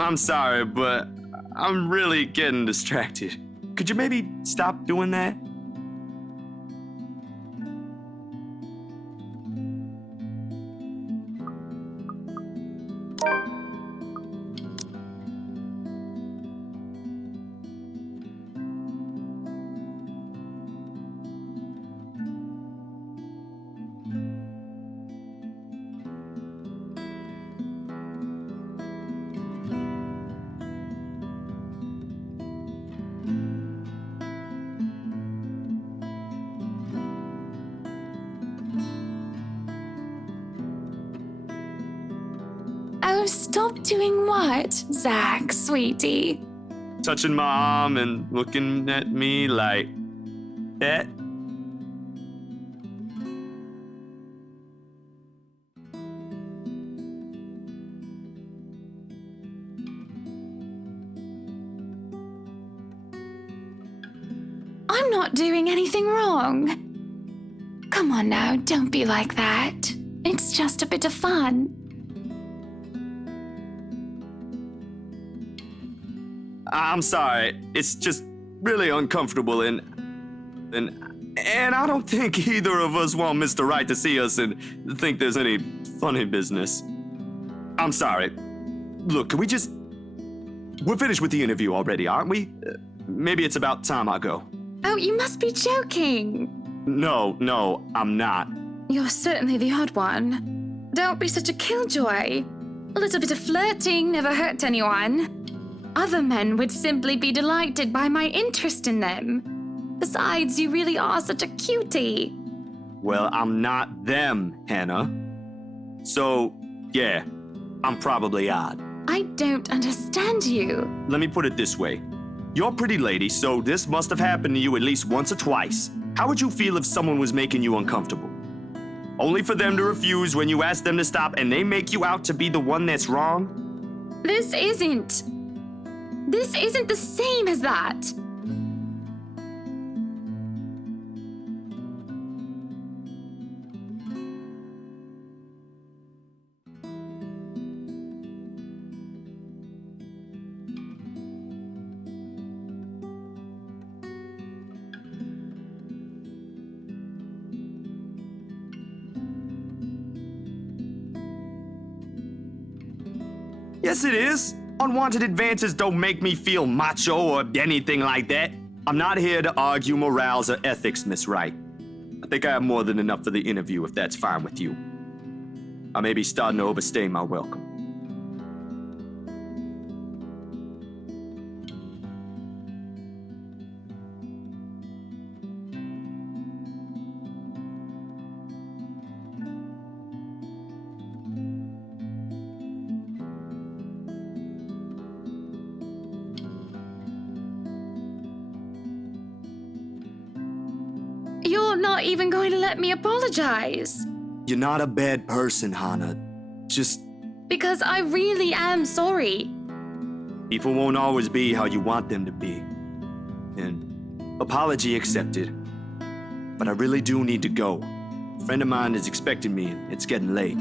I'm sorry, but I'm really getting distracted. Could you maybe stop doing that? stop doing what, Zach, sweetie? Touching my arm and looking at me like that. I'm not doing anything wrong. Come on now, don't be like that. It's just a bit of fun. I'm sorry. It's just really uncomfortable and I don't think either of us want Mr. Right to see us and think there's any funny business. I'm sorry. Look, can we just... We're finished with the interview already, aren't we? Maybe it's about time I go. Oh, you must be joking. No, I'm not. You're certainly the odd one. Don't be such a killjoy. A little bit of flirting never hurt anyone. Other men would simply be delighted by my interest in them. Besides, you really are such a cutie. Well, I'm not them, Hannah. So, yeah, I'm probably odd. I don't understand you. Let me put it this way. You're a pretty lady, so this must have happened to you at least once or twice. How would you feel if someone was making you uncomfortable? Only for them to refuse when you ask them to stop and they make you out to be the one that's wrong? This isn't the same as that. Yes, it is. Unwanted advances don't make me feel macho or anything like that. I'm not here to argue morals or ethics, Miss Wright. I think I have more than enough for the interview if that's fine with you. I may be starting to overstay my welcome. You're not even going to let me apologize. You're not a bad person, Hannah. Just... Because I really am sorry. people won't always be how you want them to be. And apology accepted. But I really do need to go. A friend of mine is expecting me, and it's getting late.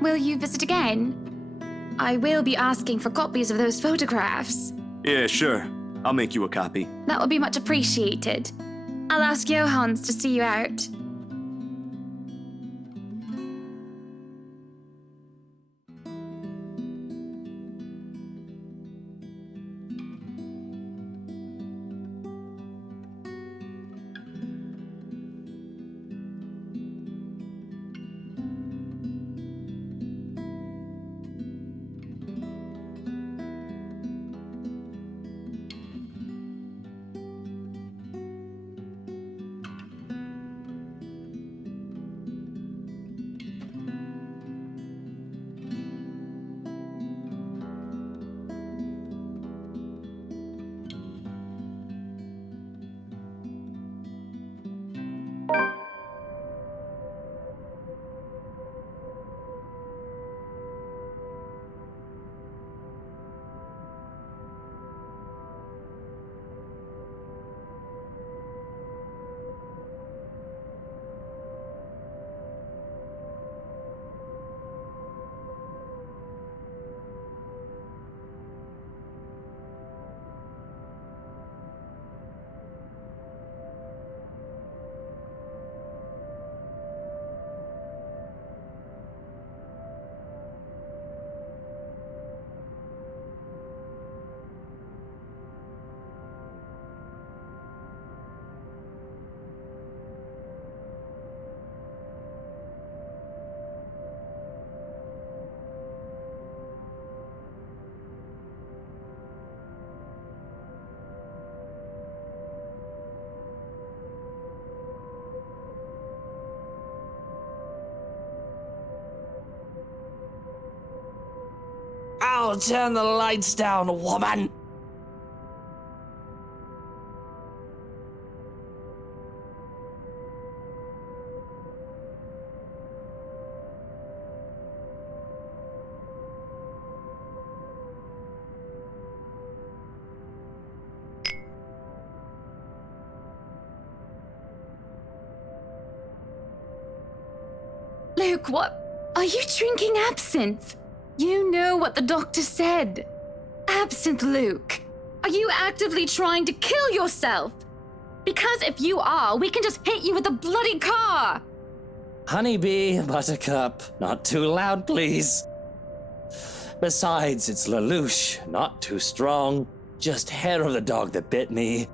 Will you visit again? I will be asking for copies of those photographs. Yeah, sure. I'll make you a copy. That will be much appreciated. I'll ask Johans to see you out. Oh, turn the lights down, woman! Luke, what? Are you drinking absinthe? You know what the doctor said. Absinthe, Luke. Are you actively trying to kill yourself? Because if you are, we can just hit you with a bloody car. Honeybee, Buttercup, not too loud, please. Besides, it's Lelouch, not too strong. Just hair of the dog that bit me.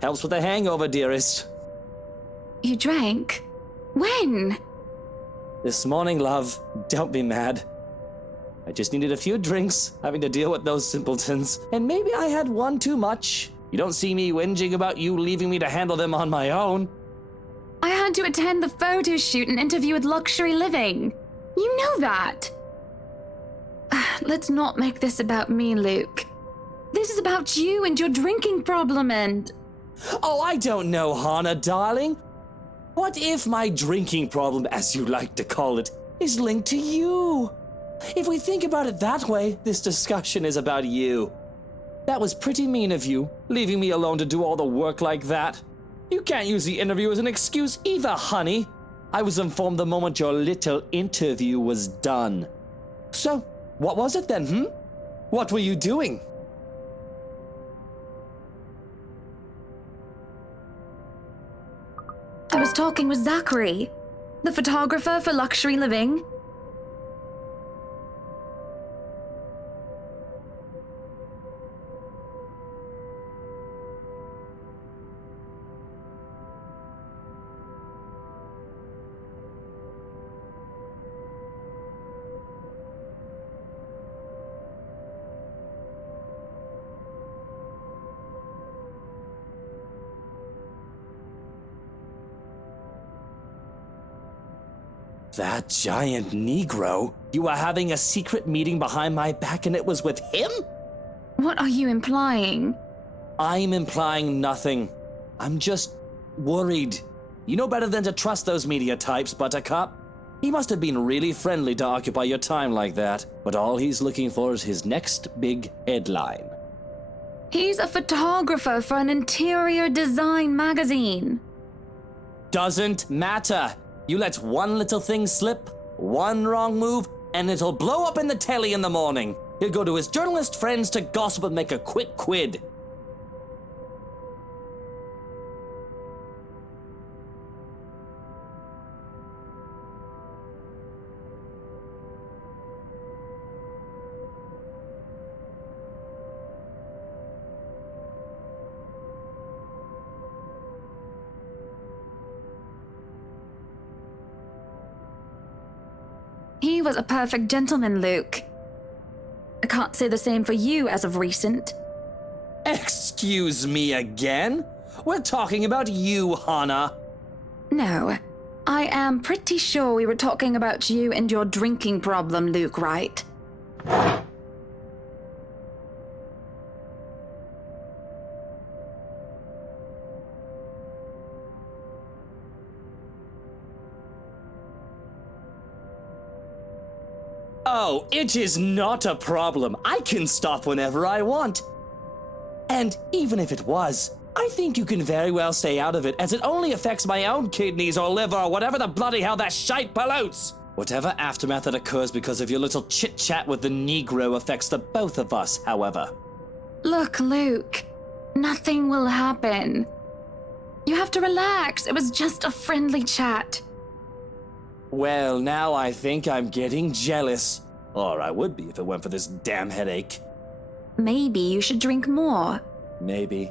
Helps with the hangover, dearest. You drank? When? This morning, love. Don't be mad. I just needed a few drinks, having to deal with those simpletons. And maybe I had one too much. You don't see me whinging about you leaving me to handle them on my own. I had to attend the photo shoot and interview with Luxury Living. You know that. Let's not make this about me, Luke. This is about you and your drinking problem and... Oh, I don't know, Hannah, darling. What if my drinking problem, as you like to call it, is linked to you? If we think about it that way, this discussion is about you. That was pretty mean of you, leaving me alone to do all the work like that. You can't use the interview as an excuse either, honey. I was informed the moment your little interview was done. So, what was it then, What were you doing? I was talking with Zachary, the photographer for Luxury Living. That giant Negro? You were having a secret meeting behind my back and it was with him? What are you implying? I'm implying nothing. I'm just worried. You know better than to trust those media types, Buttercup. He must have been really friendly to occupy your time like that, but all he's looking for is his next big headline. He's a photographer for an interior design magazine. Doesn't matter. You let one little thing slip, one wrong move, and it'll blow up in the telly in the morning. He'll go to his journalist friends to gossip and make a quick quid. He was a perfect gentleman, Luke. I can't say the same for you as of recent. Excuse me again? We're talking about you, Hannah. No, I am pretty sure we were talking about you and your drinking problem, Luke, right? Oh, it is not a problem. I can stop whenever I want. And even if it was, I think you can very well stay out of it, as it only affects my own kidneys or liver or whatever the bloody hell that shite pollutes. Whatever aftermath that occurs because of your little chit-chat with the Negro affects the both of us, however. Look, Luke, nothing will happen. You have to relax. It was just a friendly chat. Well, now I think I'm getting jealous. Or I would be if it weren't for this damn headache. Maybe you should drink more. Maybe.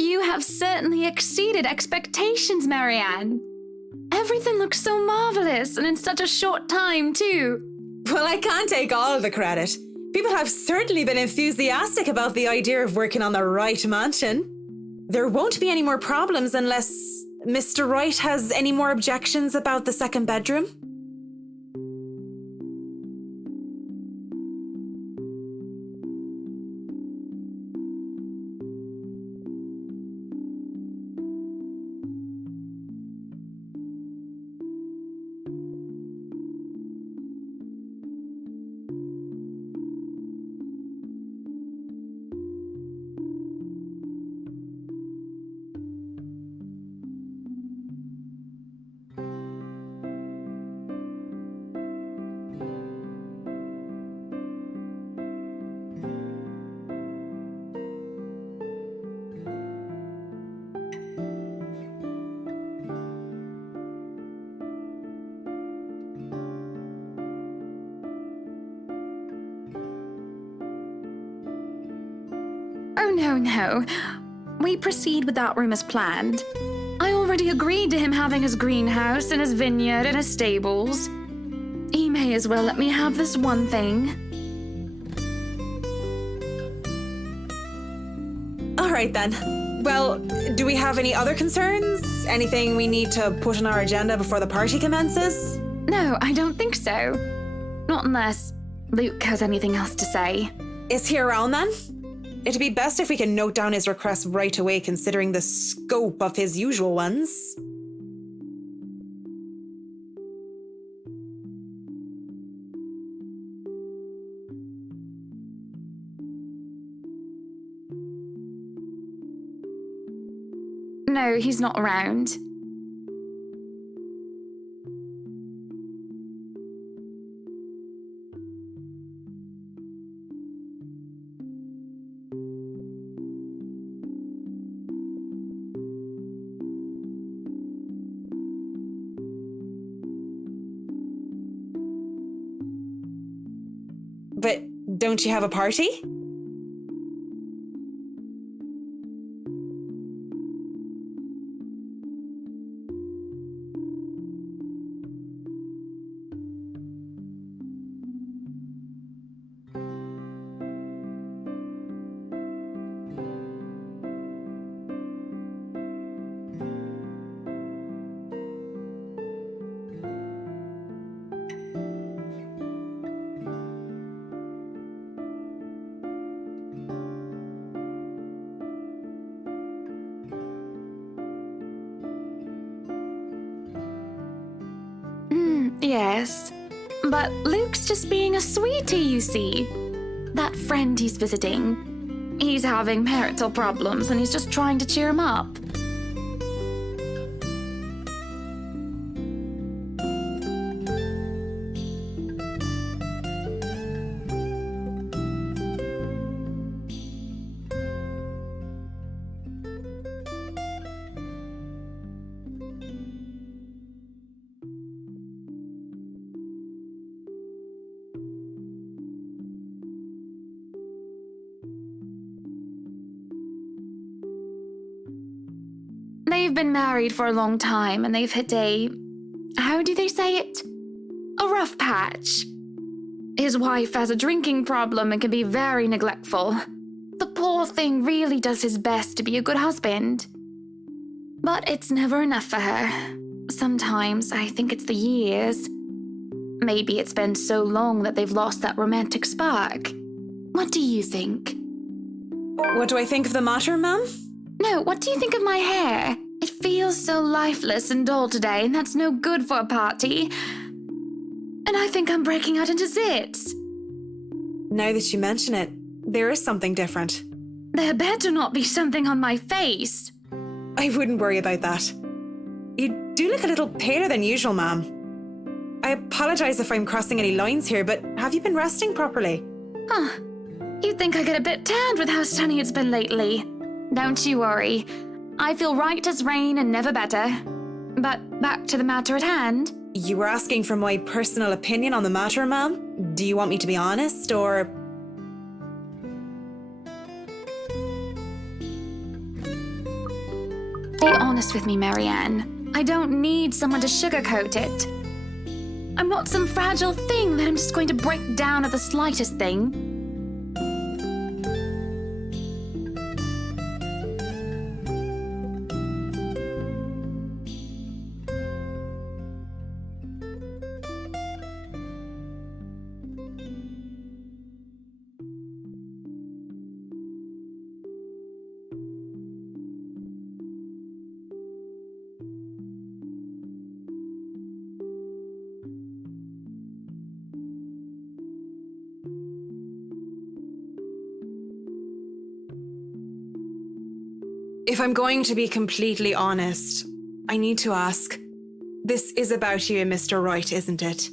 You have certainly exceeded expectations, Marianne. Everything looks so marvelous, and in such a short time, too. Well, I can't take all of the credit. People have certainly been enthusiastic about the idea of working on the Wright mansion. There won't be any more problems unless Mr. Wright has any more objections about the second bedroom. Oh, no. We proceed with that room as planned. I already agreed to him having his greenhouse and his vineyard and his stables. He may as well let me have this one thing. All right, then. Well, do we have any other concerns? Anything we need to put on our agenda before the party commences? No, I don't think so. Not unless Luke has anything else to say. Is he around, then? It'd be best if we can note down his requests right away, considering the scope of his usual ones. No, he's not around. But don't you have a party? Yes, but Luke's just being a sweetie, you see. That friend he's visiting, he's having marital problems and he's just trying to cheer him up. They've been married for a long time and they've hit how do they say it? A rough patch. His wife has a drinking problem and can be very neglectful. The poor thing really does his best to be a good husband. But it's never enough for her. Sometimes I think it's the years. Maybe it's been so long that they've lost that romantic spark. What do you think? What do I think of the matter, ma'am? No, what do you think of my hair? It feels so lifeless and dull today, and that's no good for a party. And I think I'm breaking out into zits. Now that you mention it, there is something different. There better not be something on my face. I wouldn't worry about that. You do look a little paler than usual, ma'am. I apologize if I'm crossing any lines here, but have you been resting properly? Huh. You'd think I get a bit tanned with how sunny it's been lately. Don't you worry. I feel right as rain and never better. But back to the matter at hand. You were asking for my personal opinion on the matter, ma'am? Do you want me to be honest, or...? Be honest with me, Marianne. I don't need someone to sugarcoat it. I'm not some fragile thing that I'm just going to break down at the slightest thing. If I'm going to be completely honest, I need to ask, this is about you and Mr. Wright, isn't it?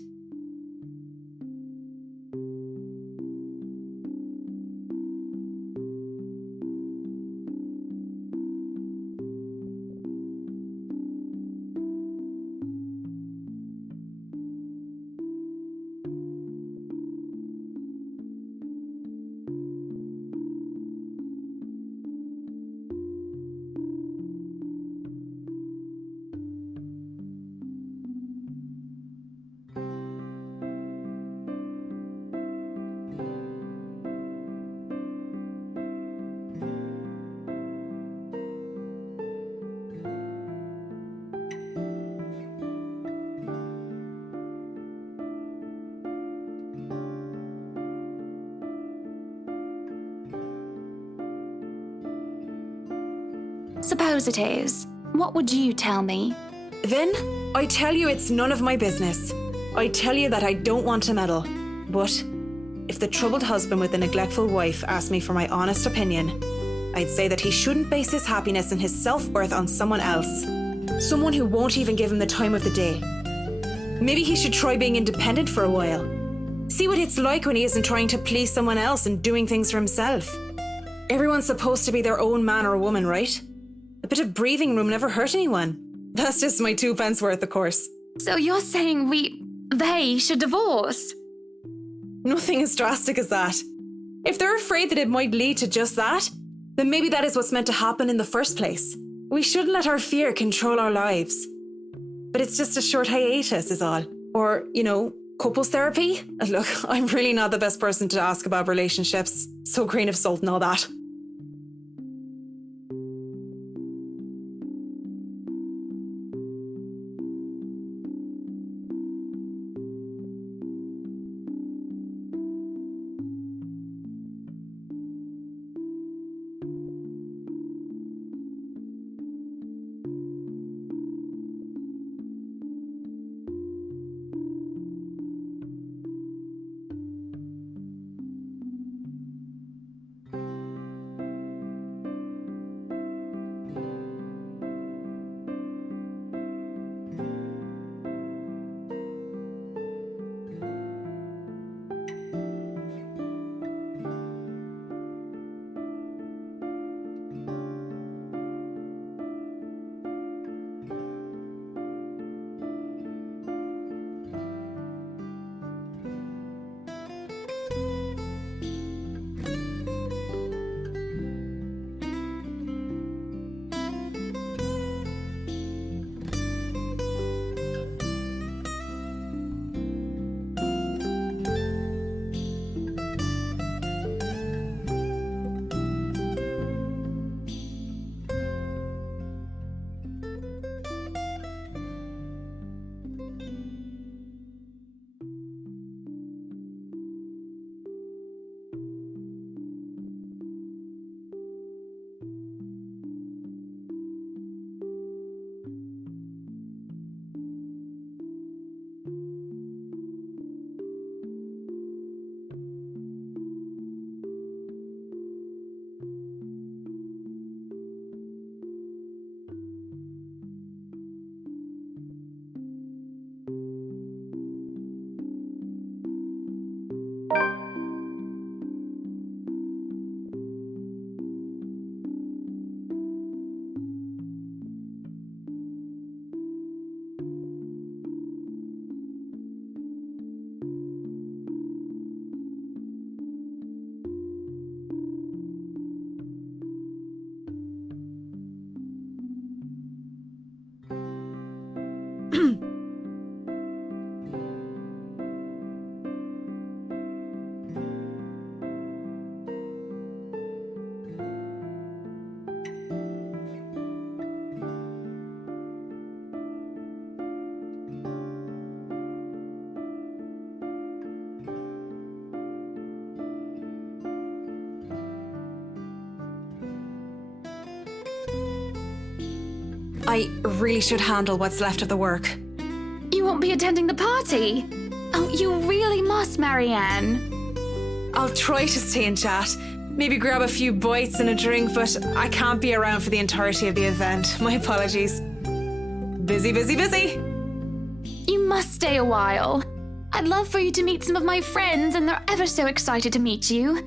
Suppose it is. What would you tell me? Then, I tell you it's none of my business. I tell you that I don't want to meddle. But if the troubled husband with the neglectful wife asked me for my honest opinion, I'd say that he shouldn't base his happiness and his self-worth on someone else. Someone who won't even give him the time of the day. Maybe he should try being independent for a while. See what it's like when he isn't trying to please someone else and doing things for himself. Everyone's supposed to be their own man or woman, right? A bit of breathing room never hurt anyone. That's just my 2 pence worth, of course. So you're saying they should divorce? Nothing as drastic as that. If they're afraid that it might lead to just that, then maybe that is what's meant to happen in the first place. We shouldn't let our fear control our lives. But it's just a short hiatus is all. Or, couples therapy? Look, I'm really not the best person to ask about relationships. So grain of salt and all that. I really should handle what's left of the work. You won't be attending the party? Oh, you really must, Marianne. I'll try to stay and chat. Maybe grab a few bites and a drink, but I can't be around for the entirety of the event. My apologies. Busy, busy, busy. You must stay a while. I'd love for you to meet some of my friends, and they're ever so excited to meet you.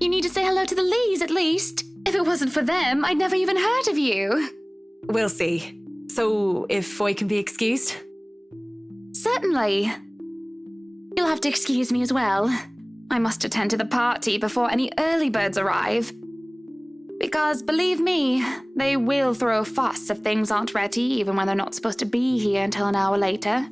You need to say hello to the Lees, at least. If it wasn't for them, I'd never even heard of you. We'll see. So, if I can be excused? Certainly. You'll have to excuse me as well. I must attend to the party before any early birds arrive. Because, believe me, they will throw a fuss if things aren't ready, even when they're not supposed to be here until an hour later.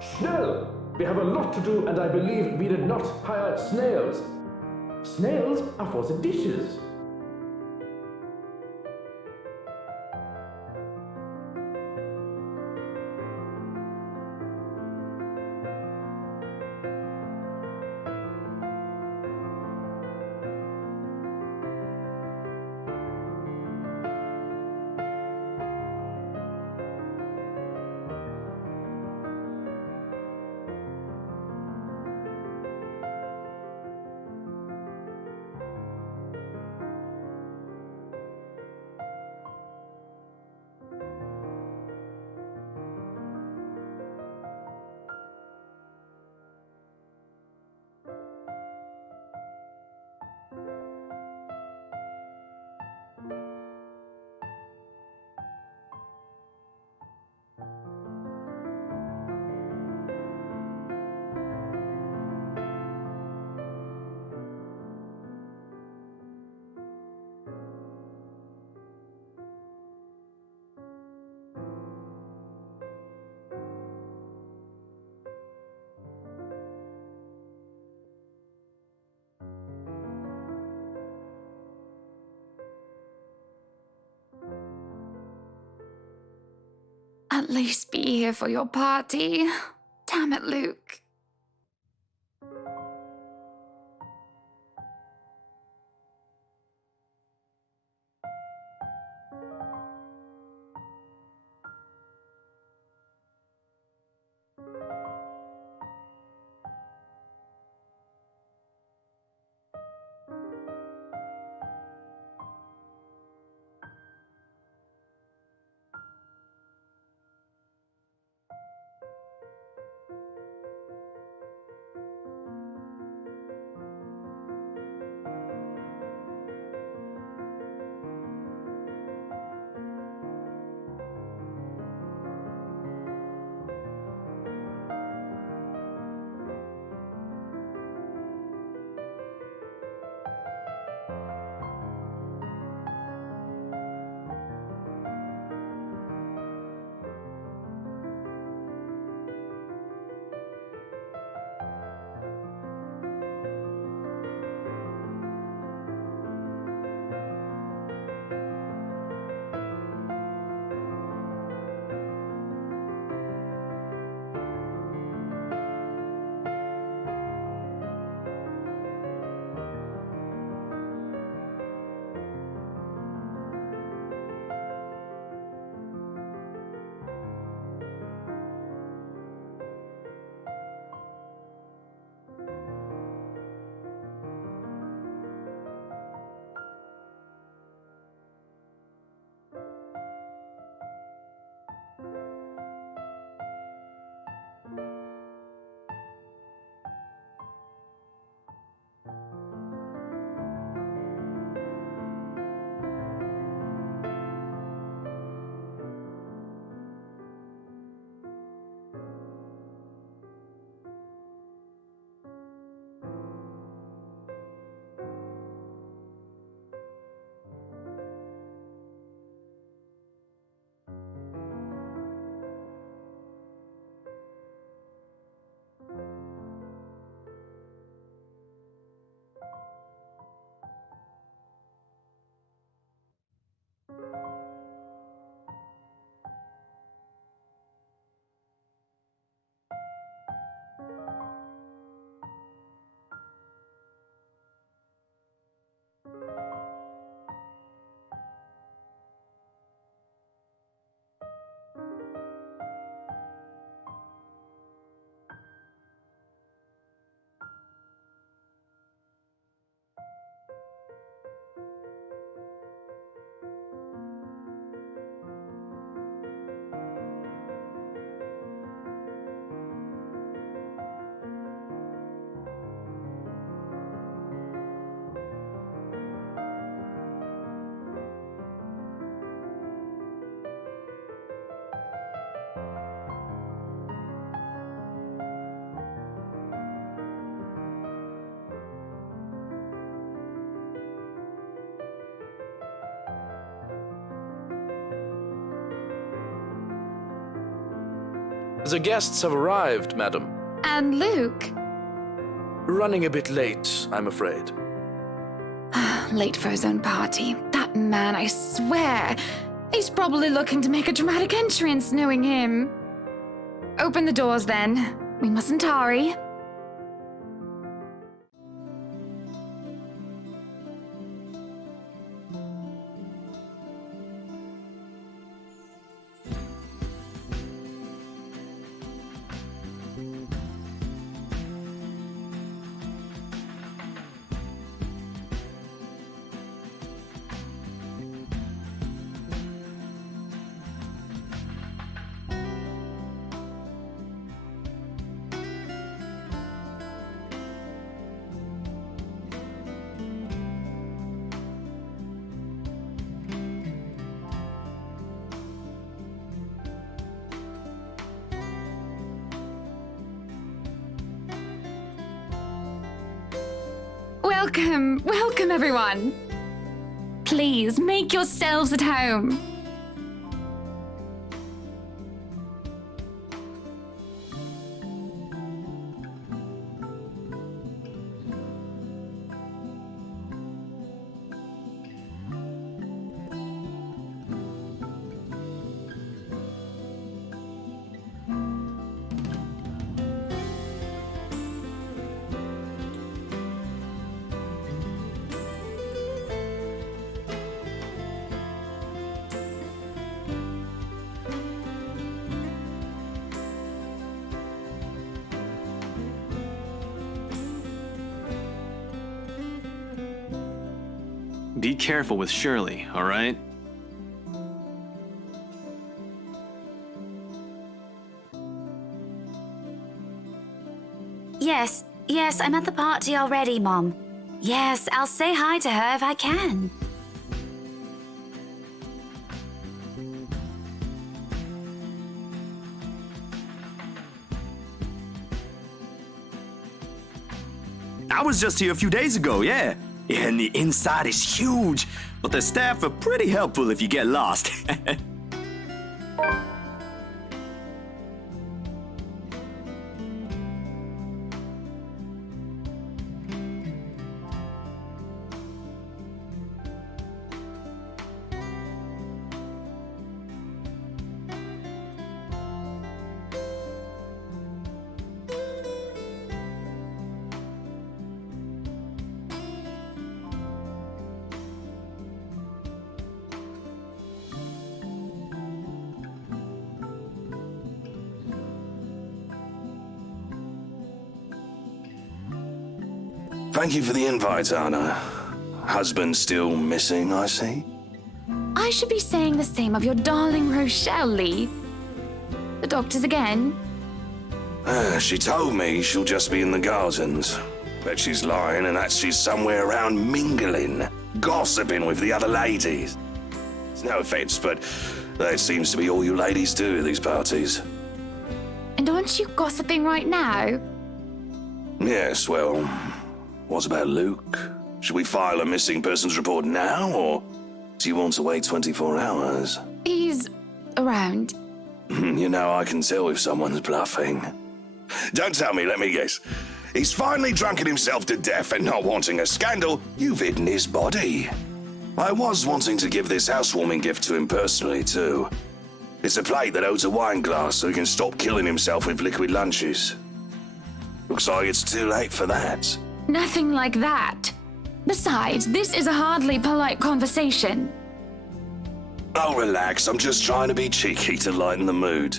Schnell! We have a lot to do, and I believe we did not hire snails. Snails are for the dishes. at least be here for your party. Damn it, Luke. The guests have arrived, madam. And Luke? Running a bit late, I'm afraid. Late for his own party. That man, I swear. He's probably looking to make a dramatic entrance, knowing him. Open the doors, then. We mustn't tarry. Welcome everyone. Please make yourselves at home. be careful with Shirley, all right? Yes, I'm at the party already, Mom. Yes, I'll say hi to her if I can. I was just here a few days ago, yeah. And the inside is huge, but the staff are pretty helpful if you get lost. Thank you for the invite, Anna. Husband still missing, I see? I should be saying the same of your darling Rochelle, Lee. The doctors again? She told me she'll just be in the gardens. Bet she's lying and that she's somewhere around mingling, gossiping with the other ladies. It's no offense, but that seems to be all you ladies do at these parties. And aren't you gossiping right now? Yes, well, what about Luke? Should we file a missing persons report now, or do you want to wait 24 hours? He's around. You know, I can tell if someone's bluffing. Don't tell me, let me guess. He's finally drunken himself to death and not wanting a scandal, you've hidden his body. I was wanting to give this housewarming gift to him personally, too. It's a plate that holds a wine glass so he can stop killing himself with liquid lunches. Looks like it's too late for that. Nothing like that. Besides, this is a hardly polite conversation. Oh, relax. I'm just trying to be cheeky to lighten the mood.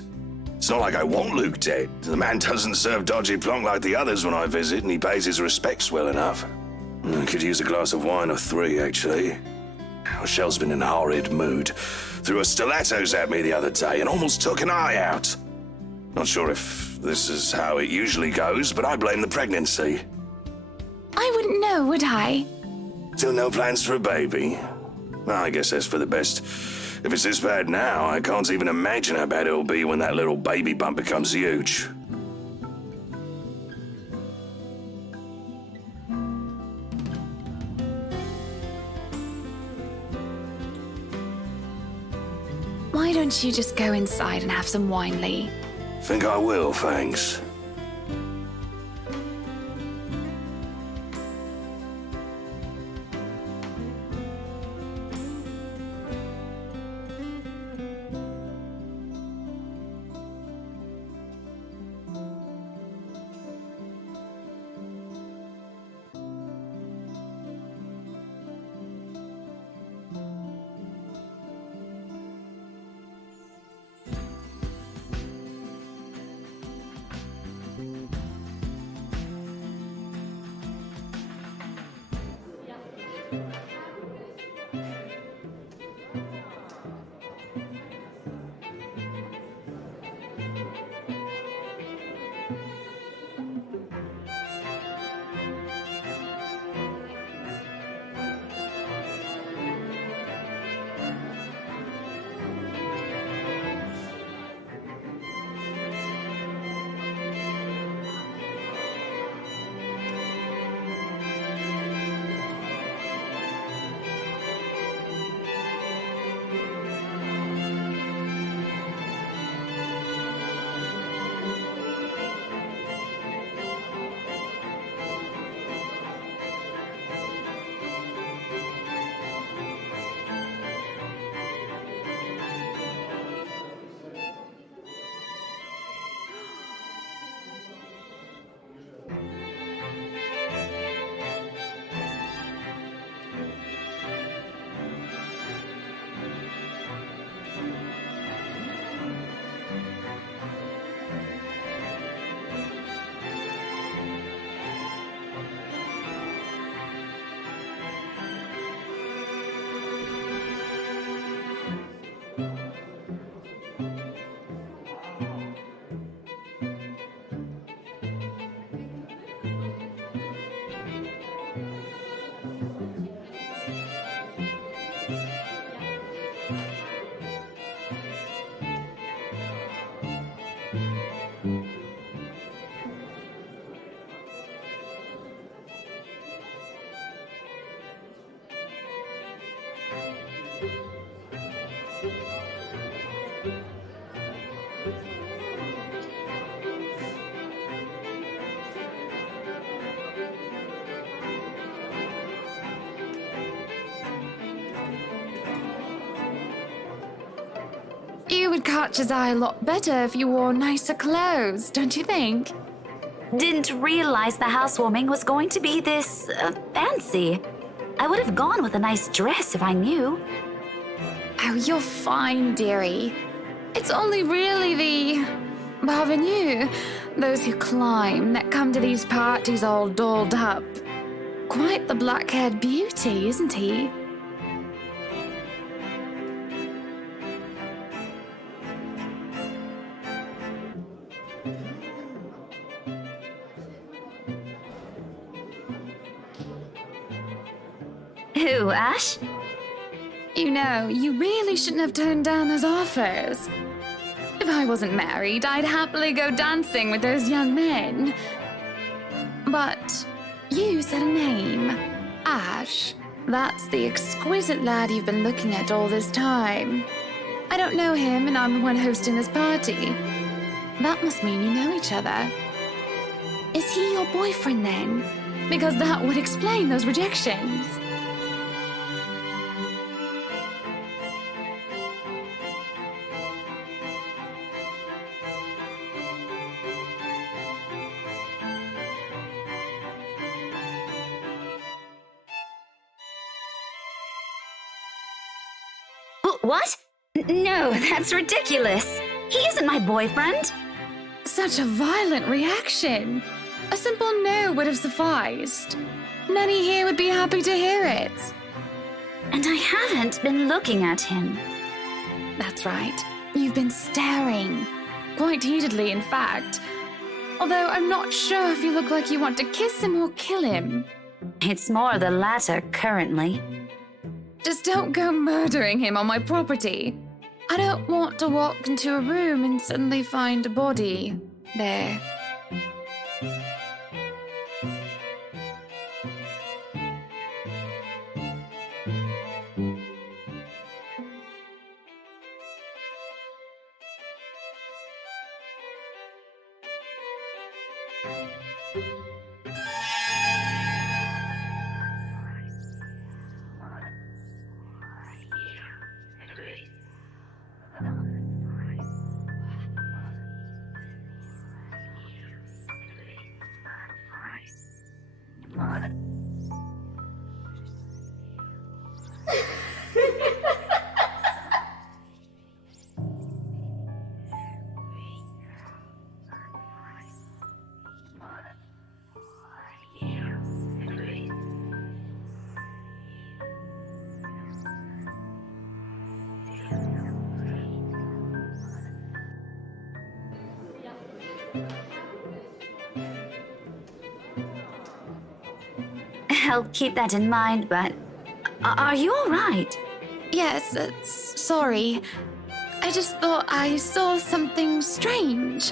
It's not like I want Luke dead. The man doesn't serve dodgy plonk like the others when I visit, and he pays his respects well enough. I could use a glass of wine or 3, actually. Rochelle's been in a horrid mood. Threw her stilettos at me the other day and almost took an eye out. Not sure if this is how it usually goes, but I blame the pregnancy. I wouldn't know, would I? Still no plans for a baby? Well, I guess that's for the best. If it's this bad now, I can't even imagine how bad it'll be when that little baby bump becomes huge. Why don't you just go inside and have some wine, Lee? Think I will, thanks. would catch his eye a lot better if you wore nicer clothes, don't you think? Didn't realize the housewarming was going to be this fancy. I would have gone with a nice dress if I knew. Oh, you're fine, dearie. It's only really the parvenus, those who climb, that come to these parties all dolled up. Quite the black-haired beauty, isn't he? Who, Ash? You know, you really shouldn't have turned down those offers. If I wasn't married, I'd happily go dancing with those young men. But you said a name. Ash. That's the exquisite lad you've been looking at all this time. I don't know him, and I'm the one hosting this party. That must mean you know each other. Is he your boyfriend then? Because that would explain those rejections. What? No, that's ridiculous. He isn't my boyfriend. Such a violent reaction. A simple no would have sufficed. Many here would be happy to hear it. And I haven't been looking at him. That's right. You've been staring. Quite heatedly, in fact. Although I'm not sure if you look like you want to kiss him or kill him. It's more the latter currently. Just don't go murdering him on my property. I don't want to walk into a room and suddenly find a body there. I'll keep that in mind, but are you all right? Yes, sorry. I just thought I saw something strange.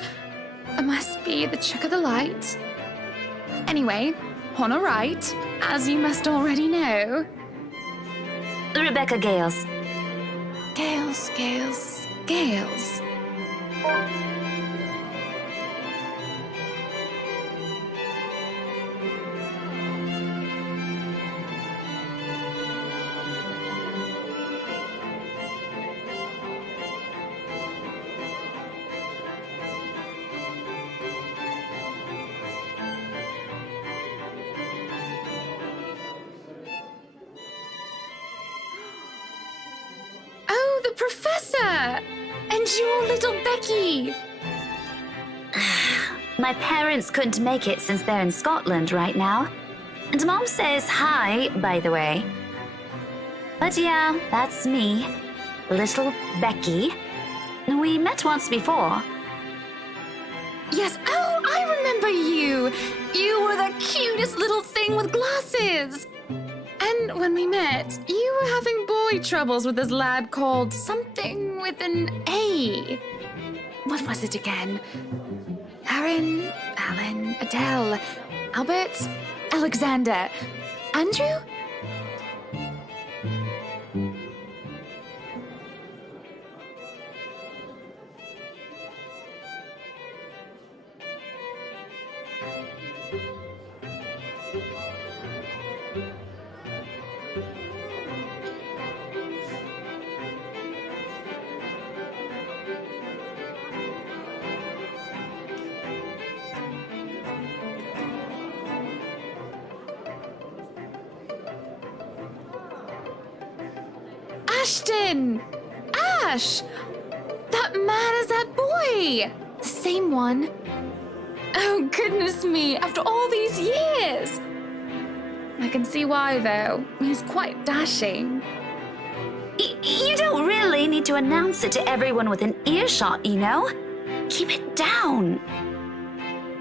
It must be the trick of the light. Anyway, on a right, as you must already know. Rebecca Gales. Gales. Professor! And your little Becky! My parents couldn't make it since they're in Scotland right now. And Mom says hi, by the way. But yeah, that's me. Little Becky. We met once before. Yes, oh, I remember you! You were the cutest little thing with glasses! And when we met, you were having boy troubles with this lad called something with an A. What was it again? Aaron, Alan, Adele, Albert, Alexander, Andrew? Ashton! Ash! That man is that boy! The same one. Oh, goodness me, after all these years! I can see why, though. He's quite dashing. You don't really need to announce it to everyone within earshot, you know? Keep it down.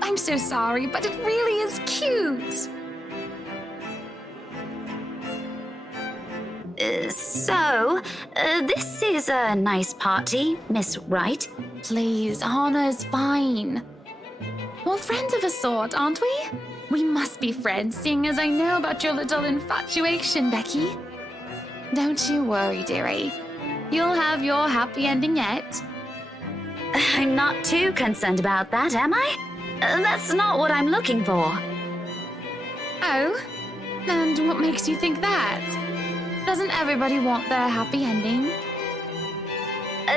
I'm so sorry, but it really is cute. This is a nice party, Miss Wright. Please, Anna's fine. We're friends of a sort, aren't we? We must be friends, seeing as I know about your little infatuation, Becky. Don't you worry, dearie. You'll have your happy ending yet. I'm not too concerned about that, am I? That's not what I'm looking for. Oh? And what makes you think that? Doesn't everybody want their happy ending?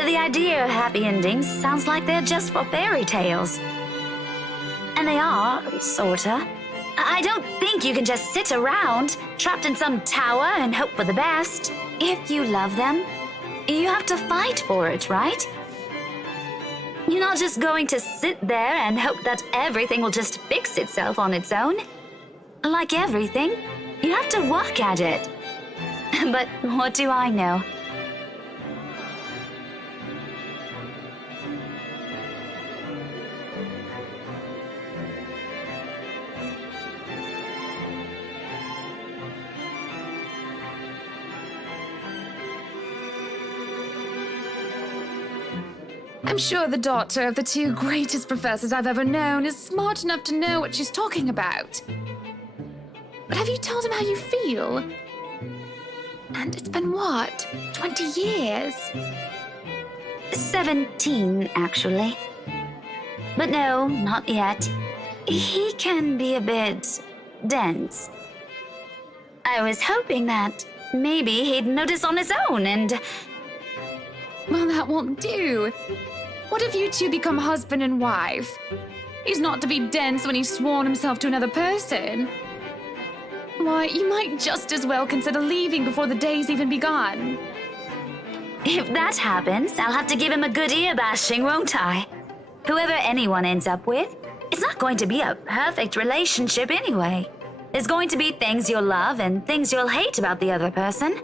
The idea of happy endings sounds like they're just for fairy tales. And they are, sorta. I don't think you can just sit around, trapped in some tower and hope for the best. If you love them, you have to fight for it, right? You're not just going to sit there and hope that everything will just fix itself on its own. Like everything, you have to work at it. But what do I know? I'm sure the daughter of the two greatest professors I've ever known is smart enough to know what she's talking about. But have you told him how you feel? And it's been what, 20 years? 17, actually. But no, not yet. He can be a bit dense. I was hoping that maybe he'd notice on his own and... Well, that won't do. What if you two become husband and wife? He's not to be dense when he's sworn himself to another person. Why, you might just as well consider leaving before the day's even begun. If that happens, I'll have to give him a good ear bashing, won't I? Whoever anyone ends up with, it's not going to be a perfect relationship anyway. There's going to be things you'll love and things you'll hate about the other person.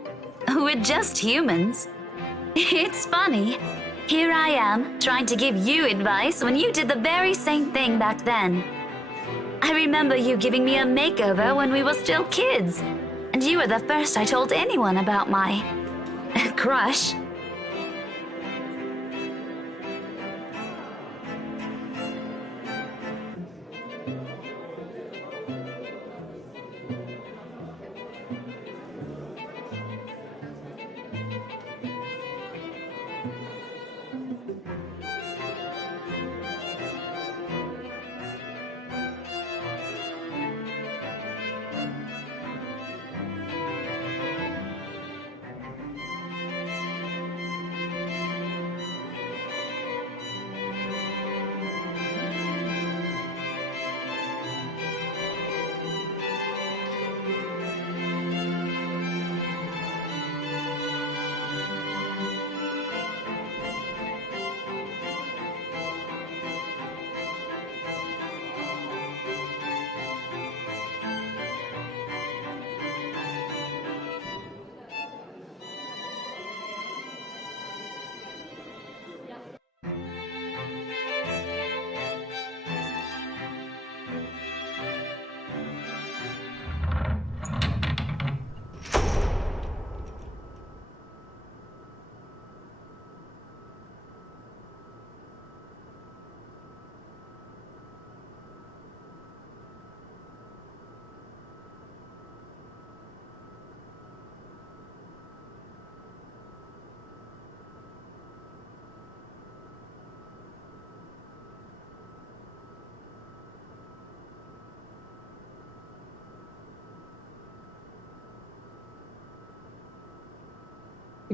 We're just humans. It's funny. Here I am, trying to give you advice when you did the very same thing back then. I remember you giving me a makeover when we were still kids, and you were the first I told anyone about my crush.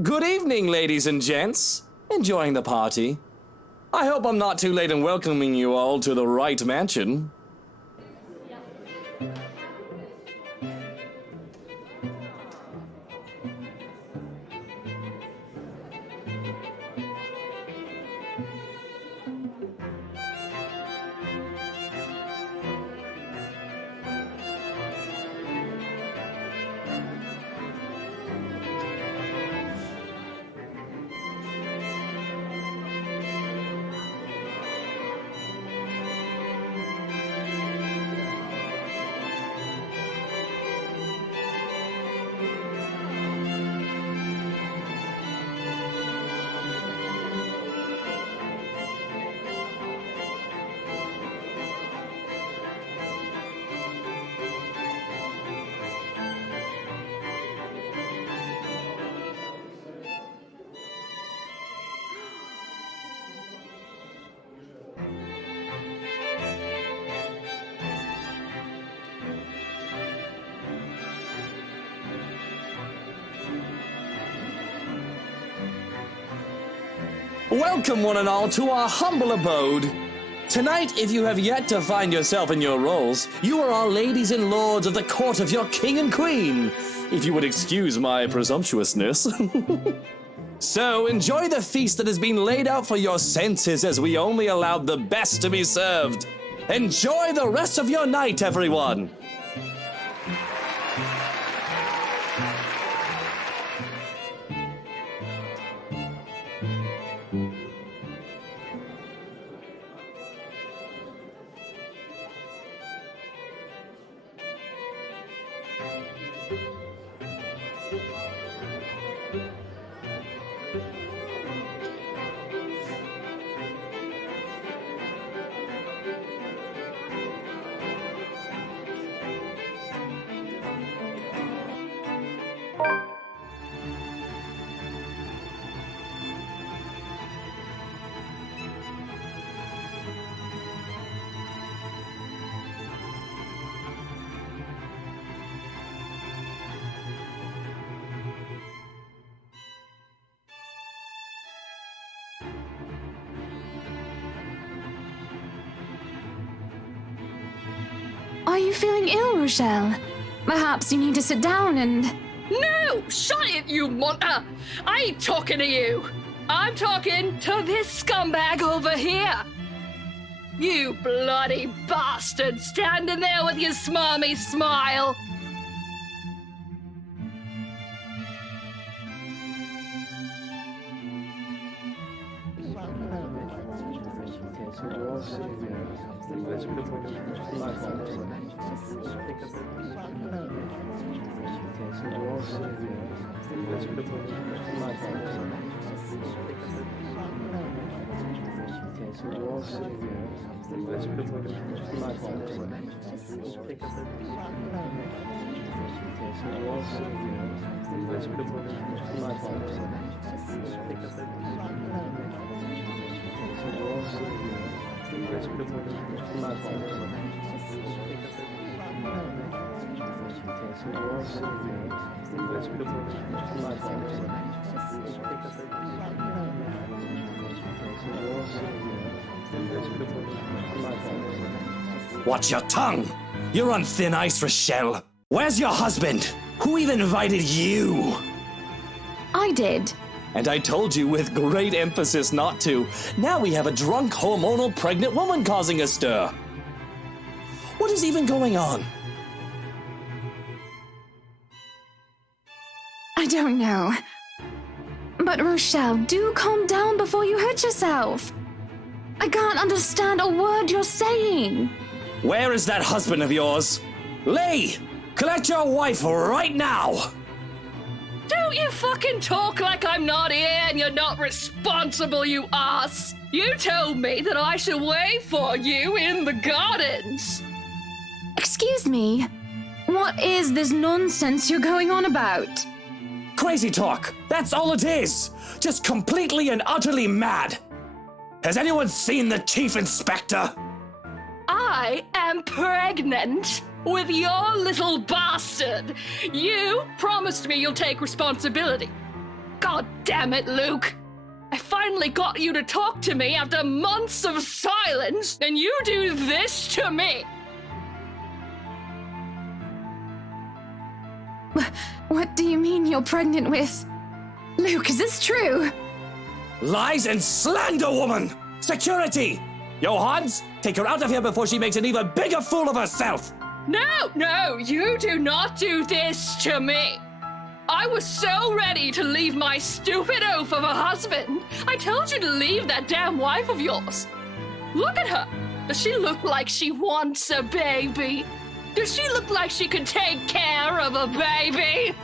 Good evening, ladies and gents. Enjoying the party? I hope I'm not too late in welcoming you all to the Wright Mansion. Welcome one and all to our humble abode. Tonight, if you have yet to find yourself in your roles, you are all ladies and lords of the court of your king and queen, if you would excuse my presumptuousness. So, enjoy the feast that has been laid out for your senses as we only allowed the best to be served. Enjoy the rest of your night, everyone! Are you feeling ill, Rochelle? Perhaps you need to sit down and... No! Shut it, you munter! I ain't talking to you! I'm talking to this scumbag over here! You bloody bastard standing there with your smarmy smile! Watch your tongue! You're on thin ice, Rochelle. Where's your husband? Who even invited you? I did. And I told you with great emphasis not to. Now we have a drunk, hormonal, pregnant woman causing a stir. What is even going on? I don't know. But Rochelle, do calm down before you hurt yourself. I can't understand a word you're saying. Where is that husband of yours? Lee! Collect your wife right now! Don't you fucking talk like I'm not here and you're not responsible, you ass! You told me that I should wait for you in the gardens! Excuse me? What is this nonsense you're going on about? Crazy talk! That's all it is! Just completely and utterly mad! Has anyone seen the Chief Inspector? I am pregnant with your little bastard. You promised me you'll take responsibility. God damn it, Luke. I finally got you to talk to me after months of silence, and you do this to me. What do you mean you're pregnant with... Luke, is this true? Lies and slander, woman! Security! Johans, take her out of here before she makes an even bigger fool of herself! No, you do not do this to me. I was so ready to leave my stupid oaf of a husband. I told you to leave that damn wife of yours. Look at her. Does she look like she wants a baby? Does she look like she could take care of a baby?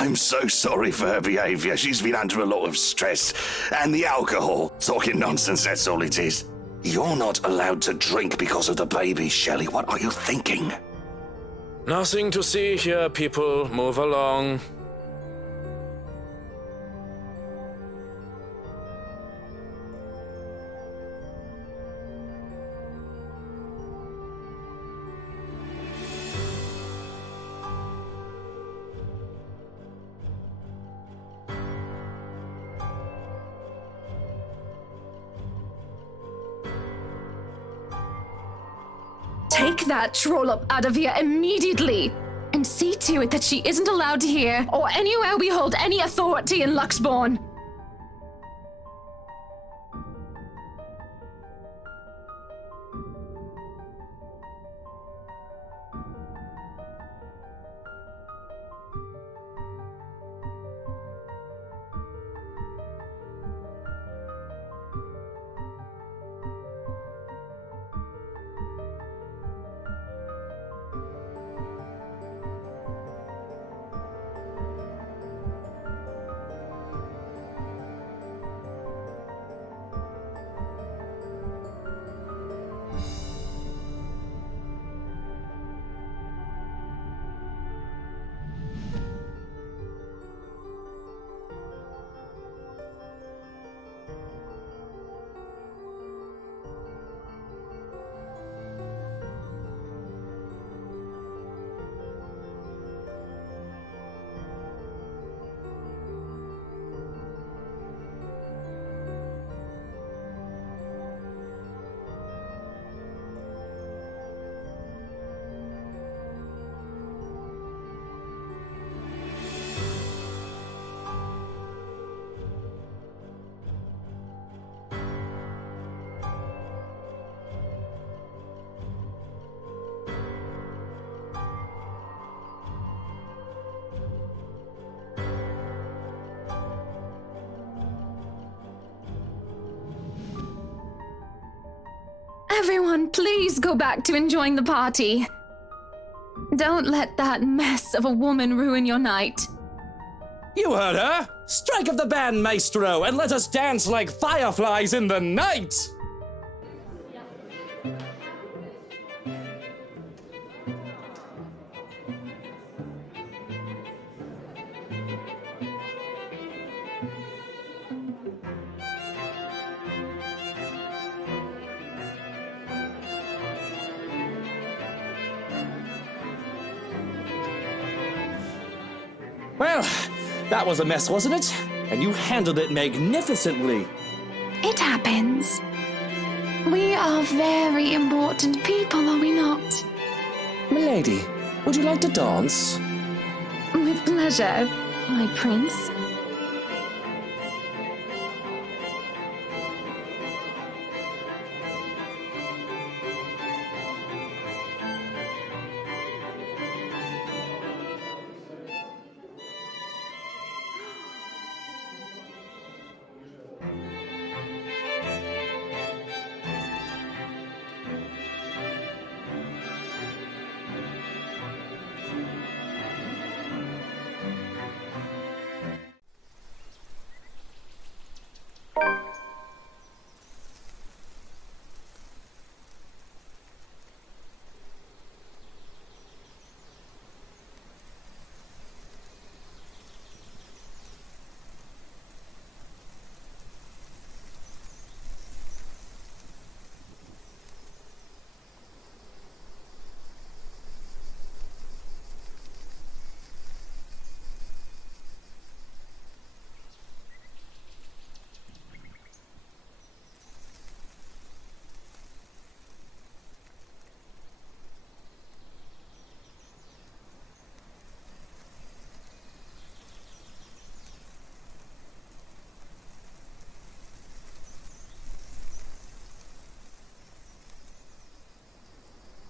I'm so sorry for her behavior. She's been under a lot of stress. And the alcohol. Talking nonsense, that's all it is. You're not allowed to drink because of the baby, Shelley. What are you thinking? Nothing to see here, people. Move along. Take that trollop out of here immediately! And see to it that she isn't allowed here or anywhere we hold any authority in Luxborn. Everyone, please go back to enjoying the party. Don't let that mess of a woman ruin your night. You heard her! Strike up the band, maestro, and let us dance like fireflies in the night! Well, that was a mess, wasn't it? And you handled it magnificently. It happens. We are very important people, are we not? Milady, would you like to dance? With pleasure, my prince.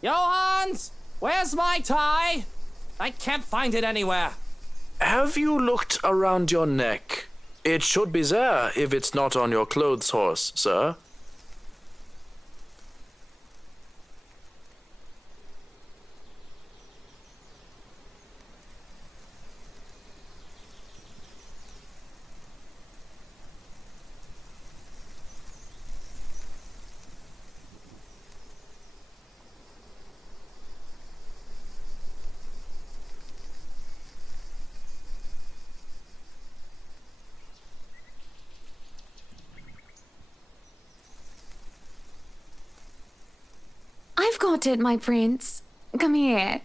Johans! Where's my tie? I can't find it anywhere. Have you looked around your neck? It should be there if it's not on your clothes horse, sir. got it, my prince. Come here.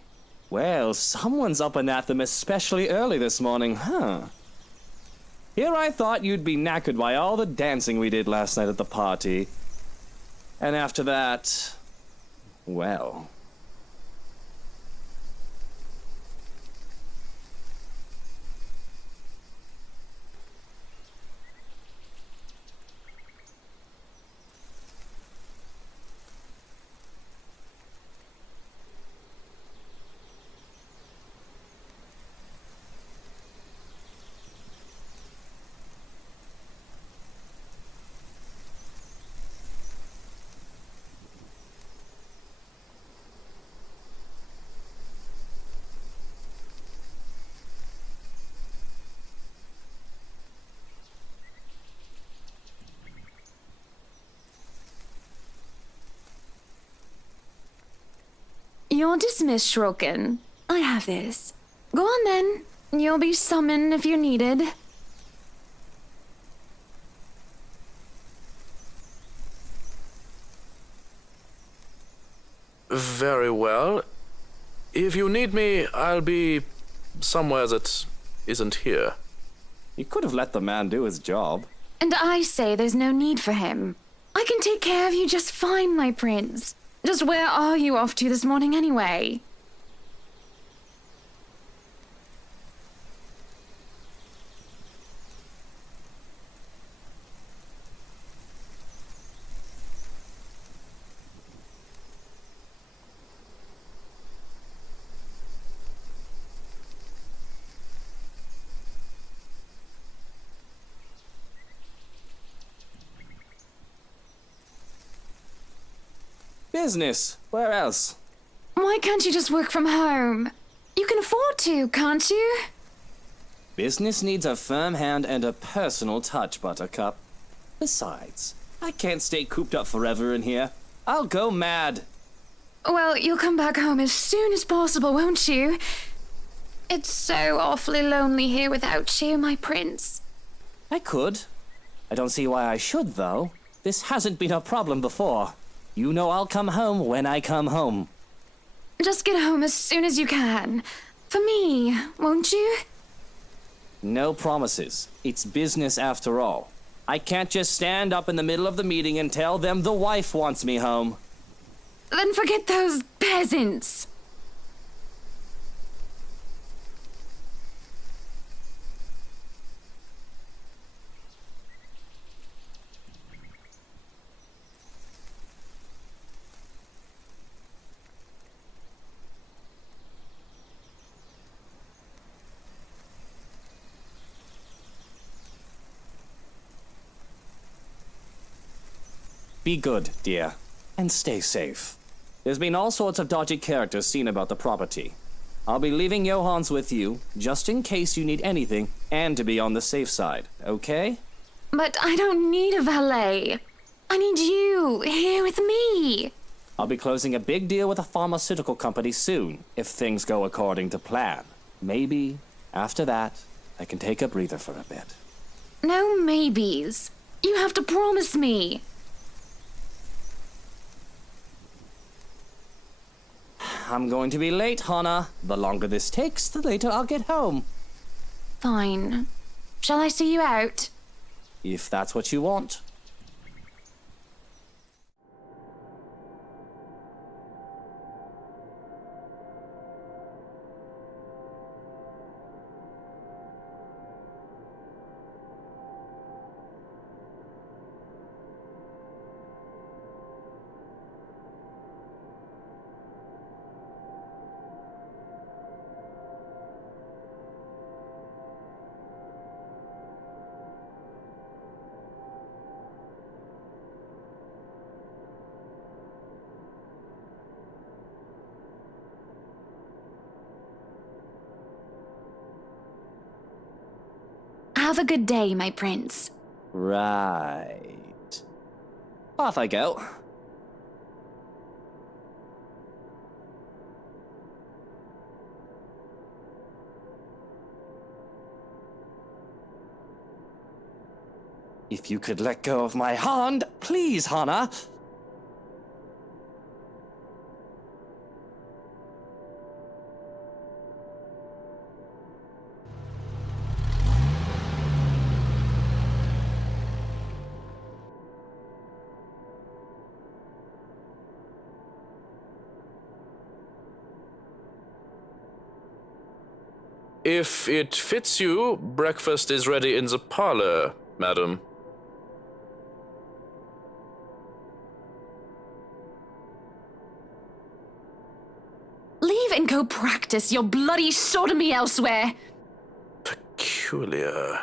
Well, someone's up and at them especially early this morning, huh? Here I thought you'd be knackered by all the dancing we did last night at the party. And after that, well... You're dismissed, Shroken. I have this. Go on then. You'll be summoned if you're needed. Very well. If you need me, I'll be somewhere that isn't here. You could have let the man do his job. And I say there's no need for him. I can take care of you just fine, my prince. Just where are you off to this morning anyway? Business. Where else? Why can't you just work from home? You can afford to, can't you? Business needs a firm hand and a personal touch, Buttercup. Besides, I can't stay cooped up forever in here. I'll go mad. Well, you'll come back home as soon as possible, won't you? It's so awfully lonely here without you, my prince. I could. I don't see why I should, though. This hasn't been a problem before. You know I'll come home when I come home. Just get home as soon as you can. For me, won't you? No promises. It's business after all. I can't just stand up in the middle of the meeting and tell them the wife wants me home. Then forget those peasants. Be good, dear, and stay safe. There's been all sorts of dodgy characters seen about the property. I'll be leaving Johans with you, just in case you need anything, and to be on the safe side, okay? But I don't need a valet. I need you here with me. I'll be closing a big deal with a pharmaceutical company soon, if things go according to plan. Maybe, after that, I can take a breather for a bit. No maybes. You have to promise me. I'm going to be late, Hana. The longer this takes, the later I'll get home. Fine. Shall I see you out? If that's what you want. Have a good day, my prince. Right. Off I go. If you could let go of my hand, please, Hana. If it fits you, breakfast is ready in the parlor, madam. Leave and go practice your bloody sodomy elsewhere. Peculiar.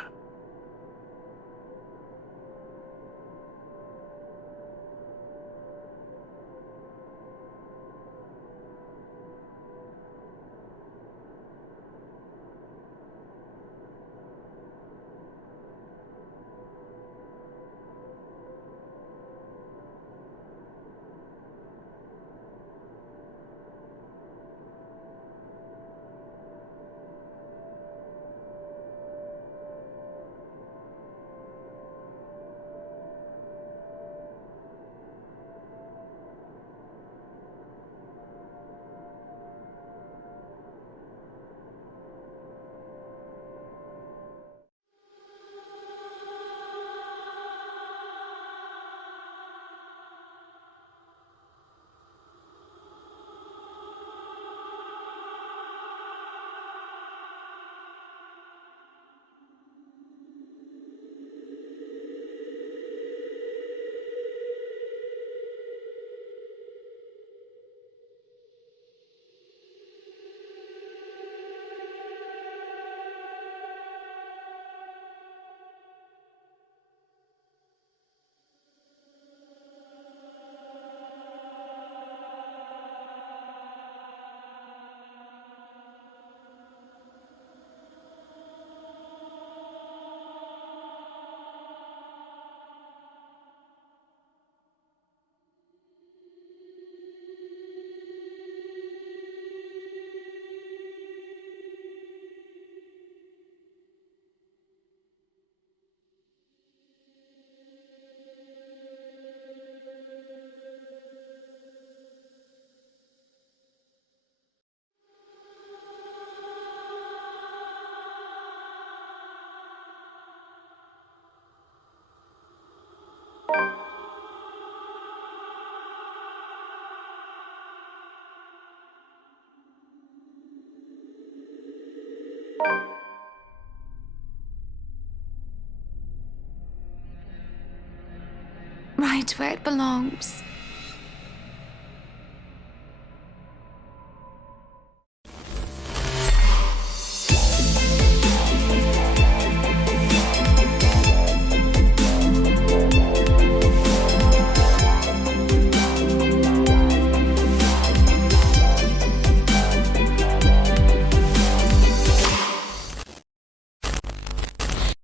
Right where it belongs.